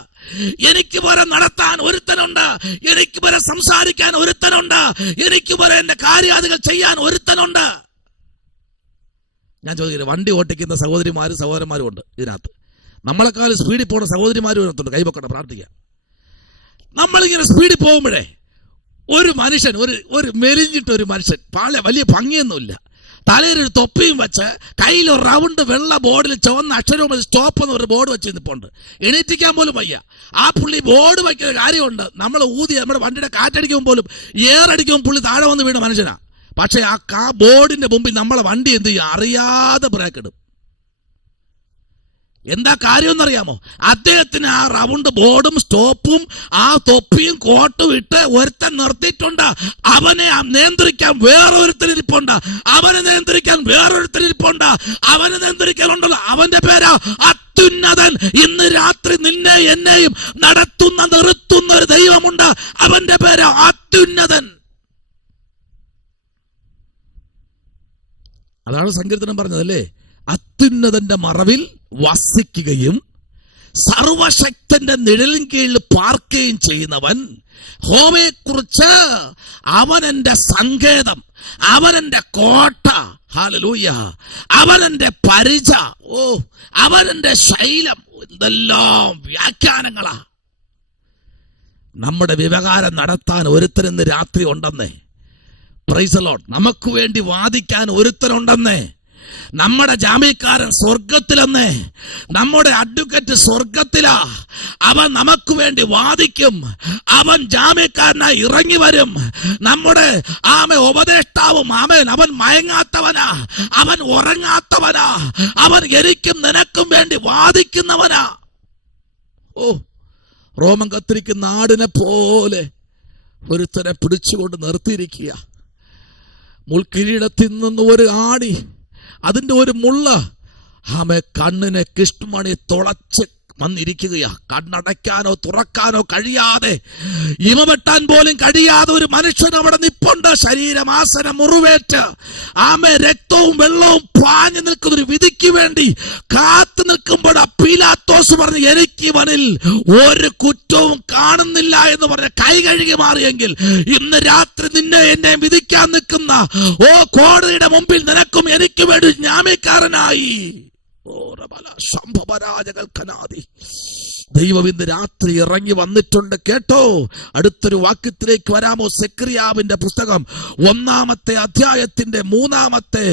എനിക്ക് പകരം നടത്താൻ ഒരുത്തനുണ്ട്, എനിക്ക് പകരം സംസാരിക്കാൻ ഒരുത്തനുണ്ട്, എനിക്ക് പകരം എന്റെ കാര്യാദികൾ ചെയ്യാൻ ഒരുത്തനുണ്ട്. ഞാൻ ചോദിക്കുന്നത്, വണ്ടി ഓട്ടിക്കുന്ന സഹോദരിമാരും സഹോദരന്മാരും ഉണ്ട് ഇതിനകത്ത്. നമ്മളെക്കാൾ സ്പീഡിൽ പോകുന്ന സഹോദരിമാരും ഇതിനകത്തുണ്ട്. കൈപൊക്കട്ടെ, പ്രാർത്ഥിക്കാം. നമ്മളിങ്ങനെ സ്പീഡിൽ പോകുമ്പോഴേ ഒരു മനുഷ്യൻ, ഒരു മെലിഞ്ഞിട്ടൊരു മനുഷ്യൻ, വലിയ ഭംഗിയൊന്നുമില്ല, തലയിലൊരു തൊപ്പിയും വെച്ച് കയ്യിൽ ഒരു റൗണ്ട് വെള്ള ബോർഡിൽ ചുവന്ന അക്ഷരവും സ്റ്റോപ്പ് എന്ന് ഒരു ബോർഡ് വെച്ച് നിൽപ്പുണ്ട്. എണീറ്റിക്കാൻ പോലും വയ്യ. ആ പുള്ളി ബോർഡ് വയ്ക്കുന്ന കാര്യമുണ്ട്, നമ്മൾ ഊതി നമ്മുടെ വണ്ടിയുടെ കാറ്റടിക്കുമ്പോൾ പോലും ഏറടിക്കുമ്പോൾ പുള്ളി താഴെ വന്ന് വീണ മനുഷ്യനാ. പക്ഷെ ആ ബോർഡിന്റെ മുമ്പിൽ നമ്മളെ വണ്ടി എന്ത് ചെയ്യും? അറിയാതെ ബ്രേക്ക് ഇടും. എന്താ കാര്യം എന്നറിയാമോ? അദ്ദേഹത്തിന് ആ റൗണ്ട് ബോർഡും സ്റ്റോപ്പും ആ തൊപ്പിയും കോട്ടും ഇട്ട് ഒരുത്തൻ നിർത്തിയിട്ടുണ്ട്. അവനെ നിയന്ത്രിക്കാൻ വേറൊരുത്തരിപ്പുണ്ട്, അവനെ നിയന്ത്രിക്കാൻ വേറൊരുത്തരിപ്പുണ്ട്, അവനെ നിയന്ത്രിക്കാനുണ്ടല്ലോ. അവന്റെ പേരാ അത്യുന്നതൻ. ഇന്ന് രാത്രി നിന്നെ എന്നെയും നിർത്തുന്ന ഒരു ദൈവമുണ്ട്. അവന്റെ പേരാ അത്യുന്നതൻ. അതാണ് സങ്കീർത്തനം പറഞ്ഞതല്ലേ, അത്യുന്നതന്റെ മറവിൽ വസിക്കുകയും സർവശക്തന്റെ നിഴലിൻ കീഴിൽ പാർക്കുകയും ചെയ്യുന്നവൻ. യഹോവയെ കുറിച്ച് അവൻ എന്റെ സങ്കേതം, അവൻ എന്റെ കോട്ട, ഹല്ലേലൂയ, അവൻ എന്റെ പരിച, അവൻ എന്റെ ശൈലം. എന്തെല്ലാം വ്യാഖ്യാനങ്ങളാ! നമ്മുടെ വ്യവഹാരം നടത്താൻ ഒരുത്തരിന്ന് രാത്രി ഉണ്ടെന്നേ. Praise the Lord. നമുക്ക് വേണ്ടി വാദിക്കാൻ ഒരുത്തനുണ്ടെന്നേ. നമ്മുടെ ജാമ്യക്കാരൻ സ്വർഗത്തിലെന്നേ. നമ്മുടെ അഡ്വക്കേറ്റ് സ്വർഗത്തിലാ. അവൻ നമുക്ക് വേണ്ടി വാദിക്കും. അവൻ ജാമ്യക്കാരനായി ഇറങ്ങി വരും. നമ്മുടെ ഉപദേഷ്ടാവും അവൻ മയങ്ങാത്തവനാ, അവൻ ഉറങ്ങാത്തവനാ, അവൻ എനിക്കും നിനക്കും വേണ്ടി വാദിക്കുന്നവനാ. റോമൻ കത്തിരിക്കുന്ന ആടിനെ പോലെ ഒരുത്തനെ പിടിച്ചുകൊണ്ട് നിർത്തിയിരിക്കുക. മുൾക്കിരീടത്തിൽ നിന്ന് ഒരു ആണി, അതിന്റെ ഒരു മുള്ള കണ്ണിനെ കിഷ്മണി തുളച്ച് വന്നിരിക്കുകയാ. കണ്ണടയ്ക്കാനോ തുറക്കാനോ കഴിയാതെ, ഇമവെട്ടാൻ പോലും കഴിയാതെ ഒരു മനുഷ്യൻ അവിടെ നിപ്പുണ്ട്. ശരീരമാസനം മുറിവേറ്റ് രക്തവും വെള്ളവും പാഞ്ഞു നിൽക്കുന്ന ഒരു വിധിക്ക് വേണ്ടി കാത്തു നിൽക്കുമ്പോൾ പീലാത്തോസ് പറഞ്ഞു, എനിക്ക് ഇവനിൽ ഒരു കുറ്റവും കാണുന്നില്ല എന്ന് പറഞ്ഞ കൈ കഴുകി മാറിയെങ്കിൽ ഇന്ന് രാത്രി നിന്നെ എന്നെ വിധിക്കാൻ നിൽക്കുന്ന കോടതിയുടെ മുമ്പിൽ നിനക്കും എനിക്ക് വേണ്ടി ജാമ്യക്കാരനായി ദൈവം ഇന്ന് രാത്രി ഇറങ്ങി വന്നിട്ടുണ്ട്. കേട്ടോ, അടുത്തൊരു വാക്യത്തിലേക്ക് വരാമോ? സെക്രിയാവിന്റെ പുസ്തകം 1-ാമത്തെ അധ്യായത്തിന്റെ 3-ാമത്തെ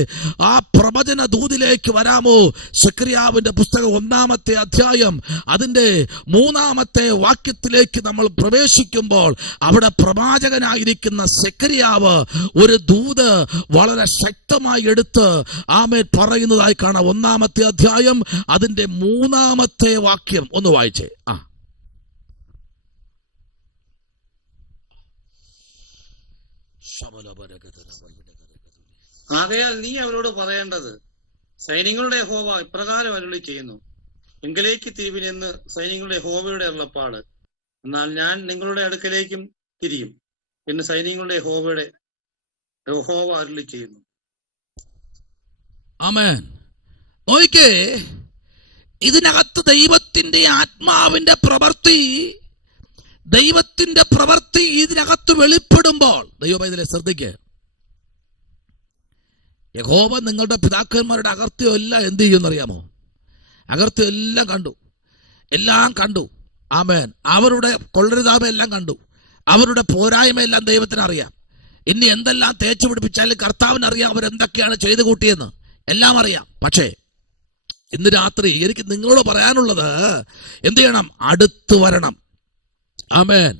ആ പ്രവചന ദൂതിലേക്ക് വരാമോ? സെക്രിയാവിന്റെ പുസ്തകം 1-ാമത്തെ അധ്യായം അതിന്റെ 3-ാമത്തെ വാക്യത്തിലേക്ക് നമ്മൾ പ്രവേശിക്കുമ്പോൾ അവിടെ പ്രവാചകനായിരിക്കുന്ന സെക്രിയാവ് ഒരു ദൂത് വളരെ ശക്തമായി എടുത്ത് പറയുന്നതായി കാണാം. 1-ാമത്തെ അധ്യായം അതിന്റെ 3-ാമത്തെ വാക്യം ഒന്ന് വായിച്ചേ. ആകയാൽ നീ അവരോട് പറയേണ്ടത്, സൈന്യങ്ങളുടെ യഹോവ ഇപ്രകാരം അരുളി ചെയ്യുന്നു, എങ്കിലേക്ക് തിരിവിനെന്ന് സൈന്യങ്ങളുടെ യഹോവയുടെ അരുളപ്പാട്. എന്നാൽ ഞാൻ നിങ്ങളുടെ അടുക്കലേക്കും തിരിയും എന്ന് സൈന്യങ്ങളുടെ യഹോവ അരുളി ചെയ്യുന്നു. ആമേൻ. ഓക്കേ, ഇതിനകത്ത് ദൈവത്തിന്റെ ആത്മാവിന്റെ പ്രവൃത്തി ഇതിനകത്ത് വെളിപ്പെടുമ്പോൾ ദൈവമേ ശ്രദ്ധിക്കുക. യഹോവ നിങ്ങളുടെ പിതാക്കന്മാരുടെ അകർത്യം എല്ലാം എന്ത് ചെയ്യുമെന്നറിയാമോ? അകർത്യം എല്ലാം കണ്ടു. ആമേൻ. അവരുടെ കൊള്ളരുതായ്മ എല്ലാം കണ്ടു. അവരുടെ പോരായ്മ എല്ലാം ദൈവത്തിന് അറിയാം. ഇനി എന്തെല്ലാം തേച്ചു പിടിപ്പിച്ചാലും കർത്താവിനറിയാം അവരെന്തൊക്കെയാണ് ചെയ്തു കൂട്ടിയെന്ന്. എല്ലാം അറിയാം. പക്ഷേ ഇന്ന് രാത്രി എനിക്ക് നിങ്ങളോട് പറയാനുള്ളത്, എന്ത് ചെയ്യണം? അടുത്തു വരണം. ആമേൻ.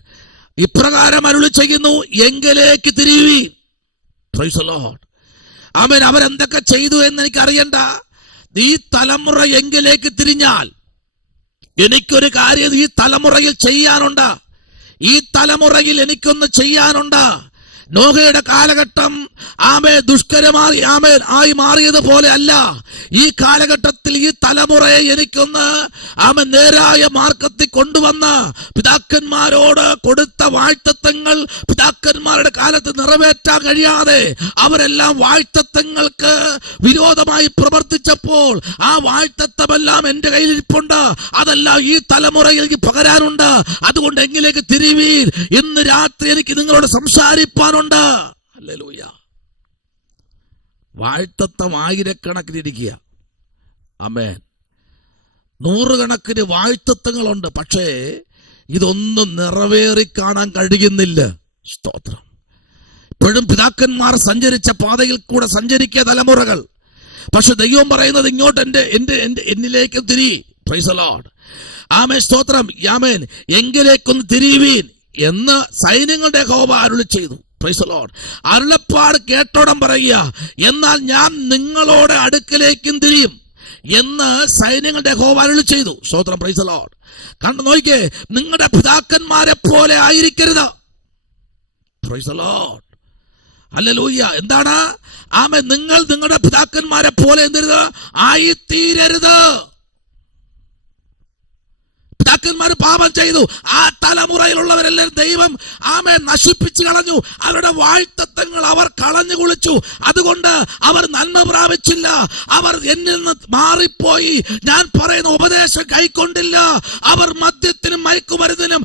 ഇപ്രകാരം അരുളി ചെയ്യുന്നു, എങ്കിലേക്ക് തിരിയുവീൻ. Praise the Lord. ആമേൻ. അവരെന്തൊക്കെ ചെയ്തു എന്ന് എനിക്ക് അറിയണ്ട. ഈ തലമുറ എങ്കിലേക്ക് തിരിഞ്ഞാൽ എനിക്കൊരു കാര്യം ഈ തലമുറയിൽ ചെയ്യാനുണ്ട്. ഈ തലമുറയിൽ എനിക്കൊന്ന് ചെയ്യാനുണ്ട്. നോഹയുടെ കാലഘട്ടം ദുഷ്കരമായി ആയി മാറിയതുപോലെ അല്ല. ഈ കാലഘട്ടത്തിൽ ഈ തലമുറയെ എനിക്കൊന്ന് നേരായ മാർഗത്തിൽ കൊണ്ടുവന്ന് പിതാക്കന്മാരോട് കൊടുത്ത വാഴ്ത്തത്വങ്ങൾ പിതാക്കന്മാരുടെ കാലത്ത് നിറവേറ്റാൻ കഴിയാതെ അവരെല്ലാം വാഴ്ത്തത്വങ്ങൾക്ക് വിരോധമായി പ്രവർത്തിച്ചപ്പോൾ ആ വാഴ്ത്തത്വമെല്ലാം എന്റെ കയ്യിലിരിപ്പുണ്ട്. അതെല്ലാം ഈ തലമുറയിൽ എനിക്ക് പകരാനുണ്ട്. അതുകൊണ്ട് എങ്കിലേക്ക് തിരിവീൻ. ഇന്ന് രാത്രി എനിക്ക് നിങ്ങളോട് സംസാരിപ്പാൻ ഉണ്ട്. ഹല്ലേലൂയ. വാഴ്ത്തത്വം ആയിരക്കണക്കിനിരിക്കുക. ആമേൻ. നൂറുകണക്കിന് വാഴ്ത്തത്വങ്ങളുണ്ട്. പക്ഷേ ഇതൊന്നും നിറവേറി കാണാൻ കഴിയുന്നില്ല. സ്തോത്രം. ഇപ്പോഴും പിതാക്കന്മാർ സഞ്ചരിച്ച പാതയിൽ കൂടെ സഞ്ചരിക്കുക തലമുറകൾ. പക്ഷെ ദൈവം പറയുന്നത് ഇങ്ങോട്ട് എന്നിലേക്ക് തിരി. Praise the Lord. ആമേൻ. സ്തോത്രം. ആമേൻ. എങ്കിലേക്കൊന്ന് തിരിയുവീൻ എന്ന് സൈന്യങ്ങളുടെ യഹോവ അരുളി ചെയ്തു. Praise the Lord. അരുളപ്പാട് കേട്ടോടം പറയുക, എന്നാൽ ഞാൻ നിങ്ങളോട് അടുക്കലേക്കും തിരിയും എന്ന് സൈന്യങ്ങളുടെ യഹോവ അരുളി ചെയ്തു. സ്തോത്രം. Praise the Lord. കണ്ടു നോക്കിയേ, നിങ്ങളുടെ പിതാക്കന്മാരെ പോലെ ആയിരിക്കരുത്. Price the Lord. ഹല്ലേലൂയ. എന്താണ്? ആമേൻ. നിങ്ങൾ നിങ്ങളുടെ പിതാക്കന്മാരെ പോലെ എന്തരുത്? ആയിത്തീരരുത്. പിതാക്കന്മാർ പാപം ചെയ്തു. ആ തലമുറയിലുള്ളവരെല്ലാം ദൈവം നശിപ്പിച്ചു കളഞ്ഞു. അവരുടെ വാഴ്ത്തത്വങ്ങൾ അവർ കളഞ്ഞു കുളിച്ചു. അതുകൊണ്ട് അവർ നന്മ പ്രാപിച്ചില്ല. അവർ എന്നിൽ നിന്ന് മാറിപ്പോയി. ഞാൻ പറയുന്ന ഉപദേശം കൈക്കൊണ്ടില്ല. അവർ മദ്യത്തിനും മയക്കുമരുന്നിനും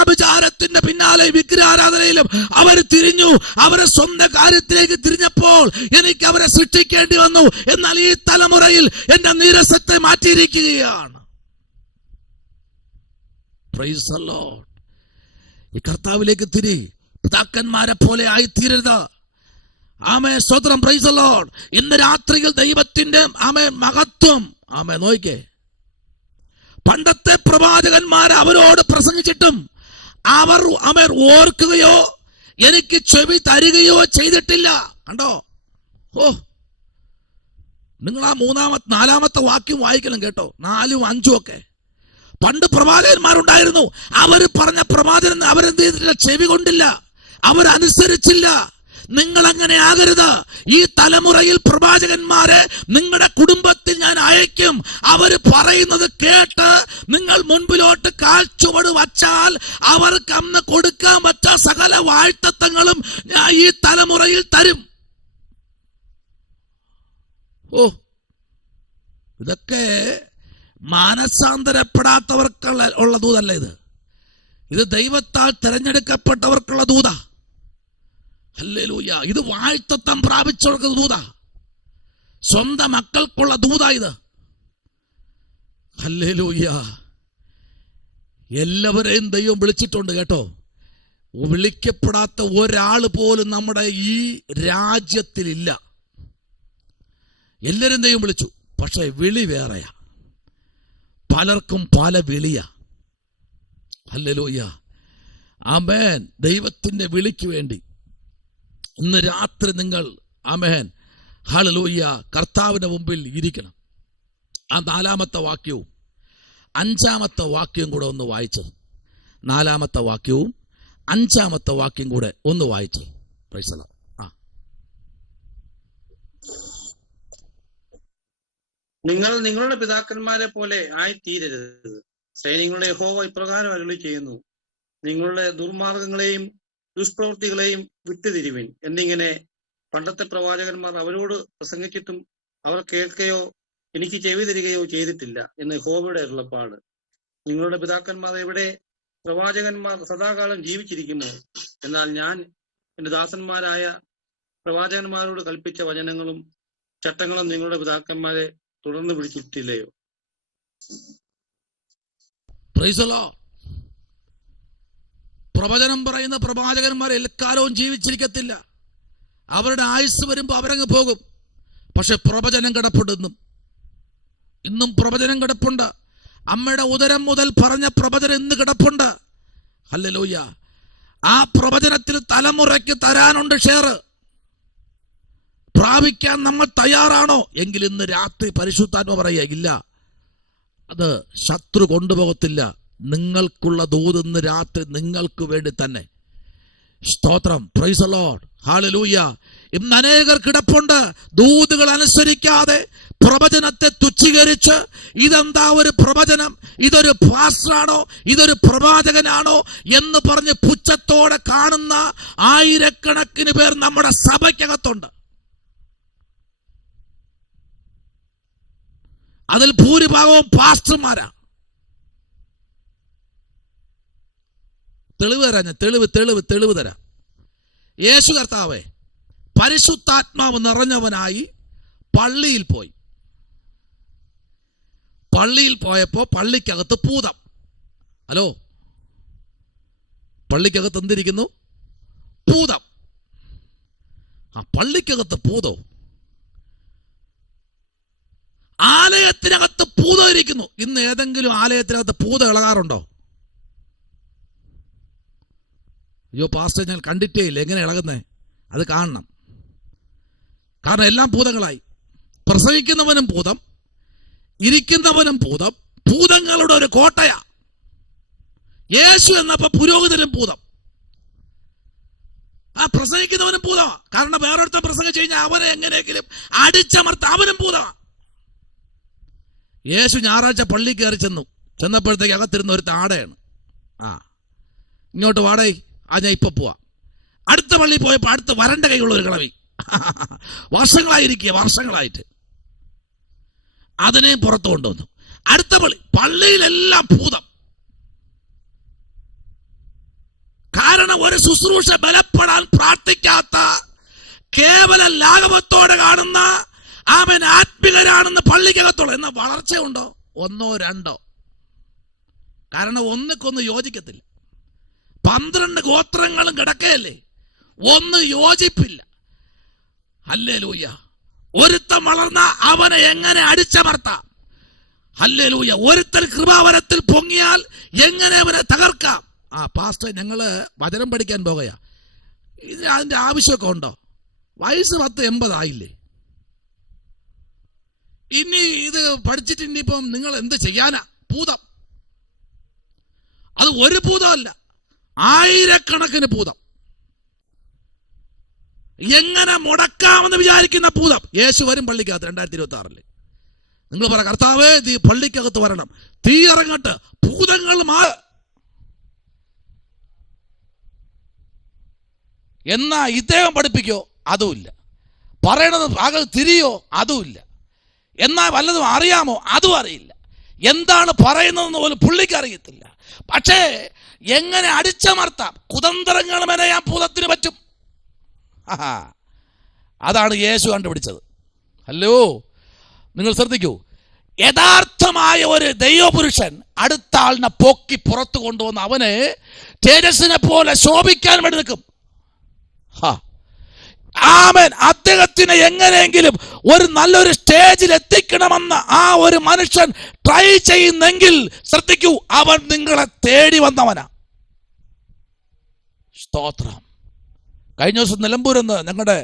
ആഭിചാരത്തിന്റെ പിന്നാലെ വിഗ്രഹാരാധനയിലും അവർ തിരിഞ്ഞു. അവരെ സ്വന്തം കാര്യത്തിലേക്ക് തിരിഞ്ഞപ്പോൾ എനിക്ക് അവരെ സൃഷ്ടിക്കേണ്ടി വന്നു. എന്നാൽ ഈ തലമുറയിൽ എന്റെ നീരസത്തെ മാറ്റിയിരിക്കുകയാണ്. Praise the Lord. ഈ കർത്താവിലേക്ക് തിരി. പിതാക്കന്മാരെ പോലെ ആയിത്തീരരുത്. ആമേൻ. സ്തോത്രം. Praise the Lord. ഇന്ന് രാത്രിയിൽ ദൈവത്തിന്റെ മഹത്വം നോക്കിക്കേ. പണ്ടത്തെ പ്രവാചകന്മാർ അവരോട് പ്രസംഗിച്ചിട്ടും അവർ ഓർക്കുകയോ എനിക്ക് ചെവി തരികയോ ചെയ്തിട്ടില്ല. കണ്ടോ? നിങ്ങൾ ആ നാലാമത്തെ വാക്യം വായിക്കണം കേട്ടോ. 4ഉം 5ഉം ഒക്കെ. പണ്ട് പ്രവാചകന്മാരുണ്ടായിരുന്നു. അവർ പറഞ്ഞ പ്രവാചകൻ അവരെന്ത് ചെയ്തിട്ടില്ല? ചെവി കൊണ്ടില്ല. അവരനുസരിച്ചില്ല. നിങ്ങൾ അങ്ങനെ ആകരുത്. ഈ തലമുറയിൽ പ്രവാചകന്മാരെ നിങ്ങളുടെ കുടുംബത്തിൽ ഞാൻ അയക്കും. അവര് പറയുന്നത് കേട്ട് നിങ്ങൾ മുൻപിലോട്ട് കാൽച്ചുവട് വച്ചാൽ അവർക്ക് അന്ന് കൊടുക്കാൻ പറ്റ സകല വാഴ്ത്തത്വങ്ങളും ഞാൻ ഈ തലമുറയിൽ തരും. ഇതൊക്കെ മാനസാന്തരപ്പെടാത്തവർക്കുള്ള ദൂതല്ല. ഇത് ദൈവത്താൽ തിരഞ്ഞെടുക്കപ്പെട്ടവർക്കുള്ള ദൂത. ഹല്ലേലൂയ. ഇത് വാഴ്ത്തത്വം പ്രാപിച്ചവർക്ക് ദൂത. സ്വന്തം മക്കൾക്കുള്ള ദൂത ഇത്. ഹല്ലേലൂയ. എല്ലാവരെയും ദൈവം വിളിച്ചിട്ടുണ്ട് കേട്ടോ. വിളിക്കപ്പെടാത്ത ഒരാൾ പോലും നമ്മുടെ ഈ രാജ്യത്തിലില്ല. എല്ലാവരും ദൈവം വിളിച്ചു. പക്ഷെ വിളി വേറെയാ. പലർക്കും പല വിളിയാ. ഹല്ലേലൂയ. ആമേൻ. ദൈവത്തിന്റെ വിളിക്ക് വേണ്ടി ഇന്ന് രാത്രി നിങ്ങൾ ആമേൻ ഹല്ലേലൂയ കർത്താവിന്റെ മുമ്പിൽ ഇരിക്കണം. ആ 4ാമത്തെ വാക്യവും 5ാമത്തെ വാക്യവും കൂടെ ഒന്ന് വായിച്ചത്. 4ാമത്തെ വാക്യവും 5ാമത്തെ വാക്യം കൂടെ ഒന്ന് വായിച്ചത്. Price the Lord. നിങ്ങൾ നിങ്ങളുടെ പിതാക്കന്മാരെ പോലെ ആയിത്തീരരുത്. സൈന്യങ്ങളുടെ യഹോവ ഇപ്രകാരം അരുളി ചെയ്യുന്നു, നിങ്ങളുടെ ദുർമാർഗങ്ങളെയും ദുഷ്പ്രവൃത്തികളെയും വിട്ടുതിരിവിൻ എന്നിങ്ങനെ പണ്ടത്തെ പ്രവാചകന്മാർ അവരോട് പ്രസംഗിച്ചിട്ടും അവർ കേൾക്കുകയോ എനിക്ക് ചെവി തരികയോ ചെയ്തിട്ടില്ല എന്ന് യഹോവയുടെ അരുളപ്പാട്. നിങ്ങളുടെ പിതാക്കന്മാർ എവിടെ? പ്രവാചകന്മാർ സദാകാലം ജീവിച്ചിരിക്കുന്നു. എന്നാൽ ഞാൻ എന്റെ ദാസന്മാരായ പ്രവാചകന്മാരോട് കൽപ്പിച്ച വചനങ്ങളും ചട്ടങ്ങളും നിങ്ങളുടെ പിതാക്കന്മാരെ തുടർന്ന് പിടിച്ചിട്ടില്ലയോ? Price the Lord. പ്രവചനം പറയുന്ന പ്രവാചകന്മാർ എക്കാലവും ജീവിച്ചിരിക്കത്തില്ല. അവരുടെ ആയുസ് വരുമ്പോൾ അവരങ്ങ് പോകും. പക്ഷെ പ്രവചനം കിടപ്പുണ്ടെന്നും. ഇന്നും പ്രവചനം കിടപ്പുണ്ട്. അമ്മയുടെ ഉദരം മുതൽ പറഞ്ഞ പ്രവചനം ഇന്ന് കിടപ്പുണ്ട്. ഹല്ലേലൂയ. ആ പ്രവചനത്തിൽ തലമുറയ്ക്ക് തരാനുണ്ട് ഷെയർ. പ്രാപിക്കാൻ നമ്മൾ തയ്യാറാണോ? എങ്കിൽ ഇന്ന് രാത്രി പരിശുദ്ധാത്മ പറയുക, ഇല്ല, അത് ശത്രു കൊണ്ടുപോകത്തില്ല. നിങ്ങൾക്കുള്ള ദൂത് ഇന്ന് രാത്രി നിങ്ങൾക്ക് വേണ്ടി തന്നെ. സ്തോത്രം, പ്രൈസ് ദി ലോർഡ്, ഹല്ലേലൂയ. ഇന്ന് അനേകർ കിടപ്പുണ്ട്, ദൂതുകൾ അനുസരിക്കാതെ പ്രവചനത്തെ തുച്ഛീകരിച്ച് ഇതെന്താ ഒരു പ്രവചനം, ഇതൊരു പാസ്റ്ററാണോ, ഇതൊരു പ്രവാചകനാണോ എന്ന് പറഞ്ഞ് പുച്ഛത്തോടെ കാണുന്ന ആയിരക്കണക്കിന് പേർ നമ്മുടെ സഭയ്ക്കകത്തുണ്ട്. അതിൽ ഭൂരിഭാഗവും പാസ്റ്റർമാരാ. തെളിവ് തരാം ഞാൻ, തെളിവ് തരാം. യേശു കർത്താവേ പരിശുദ്ധാത്മാവ് നിറഞ്ഞവനായി പള്ളിയിൽ പോയി. പള്ളിയിൽ പോയപ്പോ പള്ളിക്കകത്ത് ഭൂതം. ഹലോ, പള്ളിക്കകത്ത് എന്തിരിക്കുന്നു? ഭൂതം. ആ പള്ളിക്കകത്ത് ഭൂതവും. ആലയത്തിനകത്ത് ഭൂതം ഇരിക്കുന്നു. ഇന്ന് ഏതെങ്കിലും ആലയത്തിനകത്ത് ഭൂതം ഇളകാറുണ്ടോ? അയ്യോ പാസ്റ്റർ, ഞാൻ കണ്ടിട്ടേ ഇല്ല. എങ്ങനെ ഇളകുന്നേ? അത് കാണണം. കാരണം എല്ലാം ഭൂതങ്ങളായി. പ്രസംഗിക്കുന്നവനും ഭൂതം, ഇരിക്കുന്നവനും ഭൂതം. ഭൂതങ്ങളുടെ ഒരു കോട്ടയാ. യേശു എന്നപ്പോ പുരോഹിതനും ഭൂതം. ആ പ്രസംഗിക്കുന്നവനും ഭൂതമാ. കാരണം വേറൊരുത്തൻ പ്രസംഗിച്ചു കഴിഞ്ഞാൽ അവനെ എങ്ങനെയെങ്കിലും അടിച്ചമർത്ത അവനും ഭൂതമാ. യേശു ഞായറാഴ്ച പള്ളി കയറി ചെന്നപ്പോഴത്തേക്ക് അകത്തിരുന്ന ഒരു താടയാണ്. ഇങ്ങോട്ട് വാടേ, ഞാൻ ഇപ്പൊ പോവാം. അടുത്ത പള്ളി പോയപ്പോ അടുത്ത് വരണ്ട കൈയുള്ള ഒരു കിളവി. വർഷങ്ങളായിട്ട് അതിനെ പുറത്തു കൊണ്ടുവന്നു. അടുത്ത പള്ളിയിലെല്ലാം ഭൂതം. കാരണം ഒരു ശുശ്രൂഷ ബലപ്പെടാൻ പ്രാർത്ഥിക്കാത്ത, കേവല ലാഘവത്തോടെ കാണുന്ന, അവൻ ആത്മികരാണെന്ന് പള്ളിക്കകത്തോളം. എന്നാൽ വളർച്ചയുണ്ടോ? 1 or 2. കാരണം ഒന്നിക്കൊന്ന് യോജിക്കത്തില്ല. 12 ഗോത്രങ്ങളും കിടക്കയല്ലേ, ഒന്ന് യോജിപ്പില്ല. ഹല്ലേലൂയ. ഒരുത്തൻ വളർന്ന അവനെ എങ്ങനെ അടിച്ചമർത്താം? ഹല്ലേലൂയ. ഒരുത്തൻ കൃപാവരത്തിൽ പൊങ്ങിയാൽ എങ്ങനെ അവനെ തകർക്കാം? പാസ്റ്റർ, ഞങ്ങള് വചനം പഠിക്കാൻ പോകുകയാ. ഇതിന് അതിന്റെ ആവശ്യമൊക്കെ ഉണ്ടോ? വയസ്സ് 10-80 ആയില്ലേ? ഇനി ഇത് പഠിച്ചിട്ട് ഇനിയിപ്പം നിങ്ങൾ എന്ത് ചെയ്യാനാ? ഭൂതം. അത് ഒരു ഭൂതമല്ല, ആയിരക്കണക്കിന് ഭൂതം. എങ്ങനെ മുടക്കാമെന്ന് വിചാരിക്കുന്ന ഭൂതം. യേശു വരും പള്ളിക്കകത്ത് 2026. നിങ്ങൾ പറ, കർത്താവേ ഈ പള്ളിക്കകത്ത് വരണം, തീ ഇറങ്ങട്ടെ, ഭൂതങ്ങൾ എന്നാ ഇദ്ദേഹം പഠിപ്പിക്കോ? അതുമില്ല. പറയണത് ആകെ തിരിയോ? അതുമില്ല. എന്നാ വല്ലതും അറിയാമോ? അതും അറിയില്ല. എന്താണ് പറയുന്നതെന്ന് പോലും പുള്ളിക്ക് അറിയത്തില്ല. പക്ഷേ എങ്ങനെ അടിച്ചമർത്താം, കുതന്ത്രങ്ങൾ മെനയാൻ ഭൂതത്തിന് പറ്റും. അതാണ് യേശു കണ്ടുപിടിച്ചത്. ഹലോ, നിങ്ങൾ ശ്രദ്ധിക്കൂ. യഥാർത്ഥമായ ഒരു ദൈവപുരുഷൻ അടുത്ത ആളിനെ പൊക്കി പുറത്തു കൊണ്ടുവന്ന് അവന് തേജസ്സിനെ പോലെ ശോഭിക്കാൻ വേണ്ടി നിൽക്കും. ആമേൻ. അദ്ദേഹത്തിന് എങ്ങനെയെങ്കിലും ഒരു നല്ലൊരു സ്റ്റേജിൽ എത്തിക്കണമെന്ന് ആ ഒരു മനുഷ്യൻ ട്രൈ ചെയ്യുന്നെങ്കിൽ ശ്രദ്ധിക്കൂ, അവൻ നിങ്ങളെ തേടി വന്നവനാ. സ്തോത്രം. കഴിഞ്ഞ ദിവസം നിലമ്പൂരെന്ന് ഞങ്ങളുടെ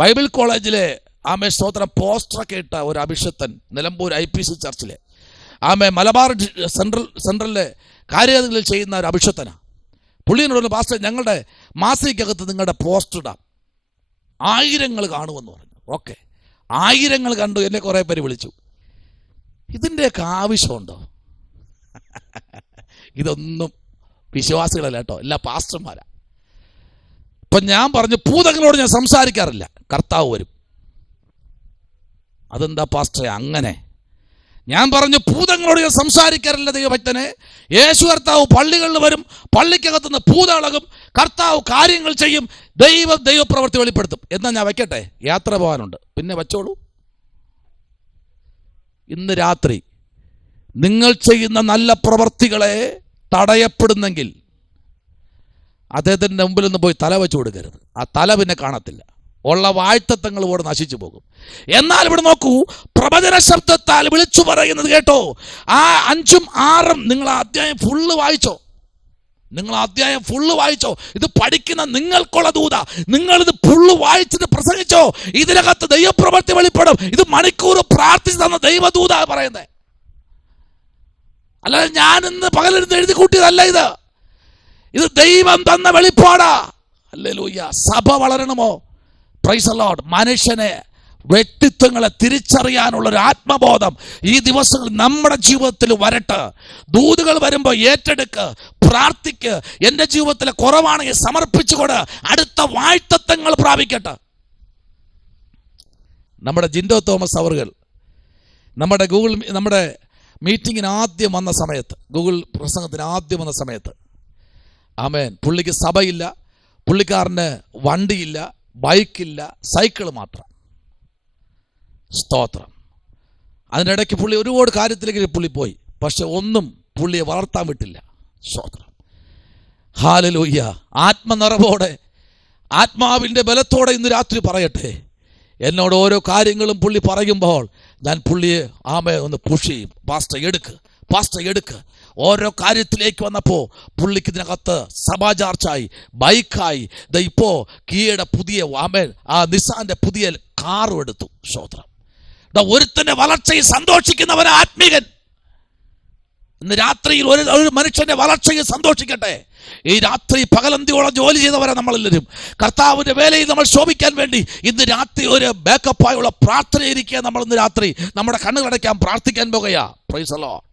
ബൈബിൾ കോളേജിലെ സ്തോത്രം പോസ്റ്ററൊക്കെ ഇട്ട ഒരു അഭിഷക്തൻ, നിലമ്പൂർ IPC ചർച്ചിലെ മലബാർ സെൻട്രലിലെ കാര്യങ്ങളിൽ ചെയ്യുന്ന ഒരു അഭിഷക്തനാ. പുള്ളിയോട് പാസ്റ്റർ, ഞങ്ങളുടെ മാസികക്കകത്ത് നിങ്ങളുടെ പോസ്റ്റർ ഇടാം, 1000 കാണുമെന്ന് പറഞ്ഞു. ഓക്കെ, 1000 കണ്ടു. എന്നെ കുറെ പേര് വിളിച്ചു. ഇതിൻ്റെയൊക്കെ ആവശ്യമുണ്ടോ? ഇതൊന്നും വിശ്വാസികളല്ല കേട്ടോ, എല്ലാ പാസ്റ്റർമാരാ. ഇപ്പൊ ഞാൻ പറഞ്ഞു, ഭൂതങ്ങളോട് ഞാൻ സംസാരിക്കാറില്ല, കർത്താവ് വരും. അതെന്താ പാസ്റ്ററെ അങ്ങനെ? ഞാൻ പറഞ്ഞു, ഭൂതങ്ങളോട് ഞാൻ സംസാരിക്കാറില്ല ദൈവഭക്തനെ. യേശു കർത്താവ് പള്ളികളിൽ വരും, പള്ളിക്കകത്തുനിന്ന് ഭൂതം ഇളകും, കർത്താവ് കാര്യങ്ങൾ ചെയ്യും, ദൈവപ്രവൃത്തി വെളിപ്പെടുത്തും. എന്നാ ഞാൻ വയ്ക്കട്ടെ, യാത്ര പോകാനുണ്ട്, പിന്നെ വച്ചോളൂ. ഇന്ന് രാത്രി നിങ്ങൾ ചെയ്യുന്ന നല്ല പ്രവൃത്തികളെ തടയപ്പെടുന്നെങ്കിൽ അദ്ദേഹത്തിൻ്റെ മുമ്പിൽ നിന്ന് പോയി തല വെച്ചു കൊടുക്കരുത്. ആ തല പിന്നെ കാണത്തില്ല, ഉള്ള വാഴ്ത്തത്വങ്ങൾ ഇവിടെ നശിച്ചു പോകും. എന്നാൽ ഇവിടെ നോക്കൂ, പ്രവചന ശബ്ദത്താൽ വിളിച്ചു പറയുന്നത് കേട്ടോ. ആ 5-6 നിങ്ങൾ ആ അധ്യായം ഫുള്ള് വായിച്ചോ. നിങ്ങൾ അധ്യായം ഫുള്ള് വായിച്ചോ. ഇത് പഠിക്കുന്ന നിങ്ങൾക്കുള്ള ദൂത. നിങ്ങളിത് ഫുള്ള് വായിച്ചിട്ട് പ്രസംഗിച്ചോ. ഇതിനകത്ത് ദൈവപ്രവൃത്തി വെളിപ്പെടും. ഇത് മണിക്കൂർ പ്രാർത്ഥിച്ച് തന്ന ദൈവദൂത പറയുന്നത്, അല്ലാതെ ഞാൻ ഇന്ന് പകലിരുന്ന് എഴുതി കൂട്ടിയതല്ല. ഇത് ദൈവം തന്ന വെളിപ്പാടാ. ഹല്ലേലൂയ. സഭ വളരണമോ? Price the Lord. മനുഷ്യനെ, വ്യക്തിത്വങ്ങളെ തിരിച്ചറിയാനുള്ള ഒരു ആത്മബോധം ഈ ദിവസങ്ങളിൽ നമ്മുടെ ജീവിതത്തിൽ വരട്ടെ. ദൂതുകൾ വരുമ്പോൾ ഏറ്റെടുക്ക്, പ്രാർത്ഥിക്ക്. എൻ്റെ ജീവിതത്തിലെ കുറവാണെങ്കിൽ സമർപ്പിച്ചുകൊണ്ട് അടുത്ത വാഴ്ത്തത്വങ്ങൾ പ്രാപിക്കട്ടെ. നമ്മുടെ ജിൻഡോ തോമസ് അവറുകൾ നമ്മുടെ മീറ്റിങ്ങിന് ആദ്യം വന്ന സമയത്ത്, ഗൂഗിൾ പ്രസംഗത്തിന് ആദ്യം വന്ന സമയത്ത്, ആമേൻ, പുള്ളിക്ക് സഭയില്ല, പുള്ളിക്കാരന് വണ്ടിയില്ല, ബൈക്കില്ല, സൈക്കിൾ മാത്രം. സ്തോത്രം. അതിനിടയ്ക്ക് പുള്ളി ഒരുപാട് കാര്യത്തിലേക്ക് പുള്ളി പോയി. പക്ഷെ ഒന്നും പുള്ളിയെ വളർത്താൻ വിട്ടില്ല. സ്തോത്രം. ഹല്ലേലൂയ. ആത്മനിറവോടെ, ആത്മാവിൻ്റെ ബലത്തോടെ ഇന്ന് രാത്രി പറയട്ടെ, എന്നോട് ഓരോ കാര്യങ്ങളും പുള്ളി പറയുമ്പോൾ ഞാൻ പുള്ളിയെ ഒന്ന് പുഷ് ചെയ്യും. പാസ്റ്റർ എടുക്ക്. ഓരോ കാര്യത്തിലേക്ക് വന്നപ്പോൾ പുള്ളിക്ക് ഇതിനകത്ത് സഭാചാർച്ചായി, ബൈക്കായി, ഇപ്പോൾ കിയയുടെ പുതിയ നിസാന്റെ പുതിയ കാറും എടുത്തു. സ്തോത്രം. ഒരുത്തന്റെ വളർച്ചയിൽ സന്തോഷിക്കുന്നവൻ ആത്മീകൻ. ഇന്ന് രാത്രിയിൽ ഒരു മനുഷ്യന്റെ വളർച്ചയിൽ സന്തോഷിക്കട്ടെ. ഈ രാത്രി പകലന്തിയോളം ജോലി ചെയ്തവരെ നമ്മളെല്ലാവരും കർത്താവിന്റെ വേലയിൽ നമ്മൾ ശോഭിക്കാൻ വേണ്ടി ഇന്ന് രാത്രി ഒരു ബാക്കപ്പായുള്ള പ്രാർത്ഥനയിരിക്കുക. നമ്മൾ ഇന്ന് രാത്രി നമ്മുടെ കണ്ണുകളടയ്ക്കാൻ പ്രാർത്ഥിക്കാൻ പോകുകയാ. Price the Lord.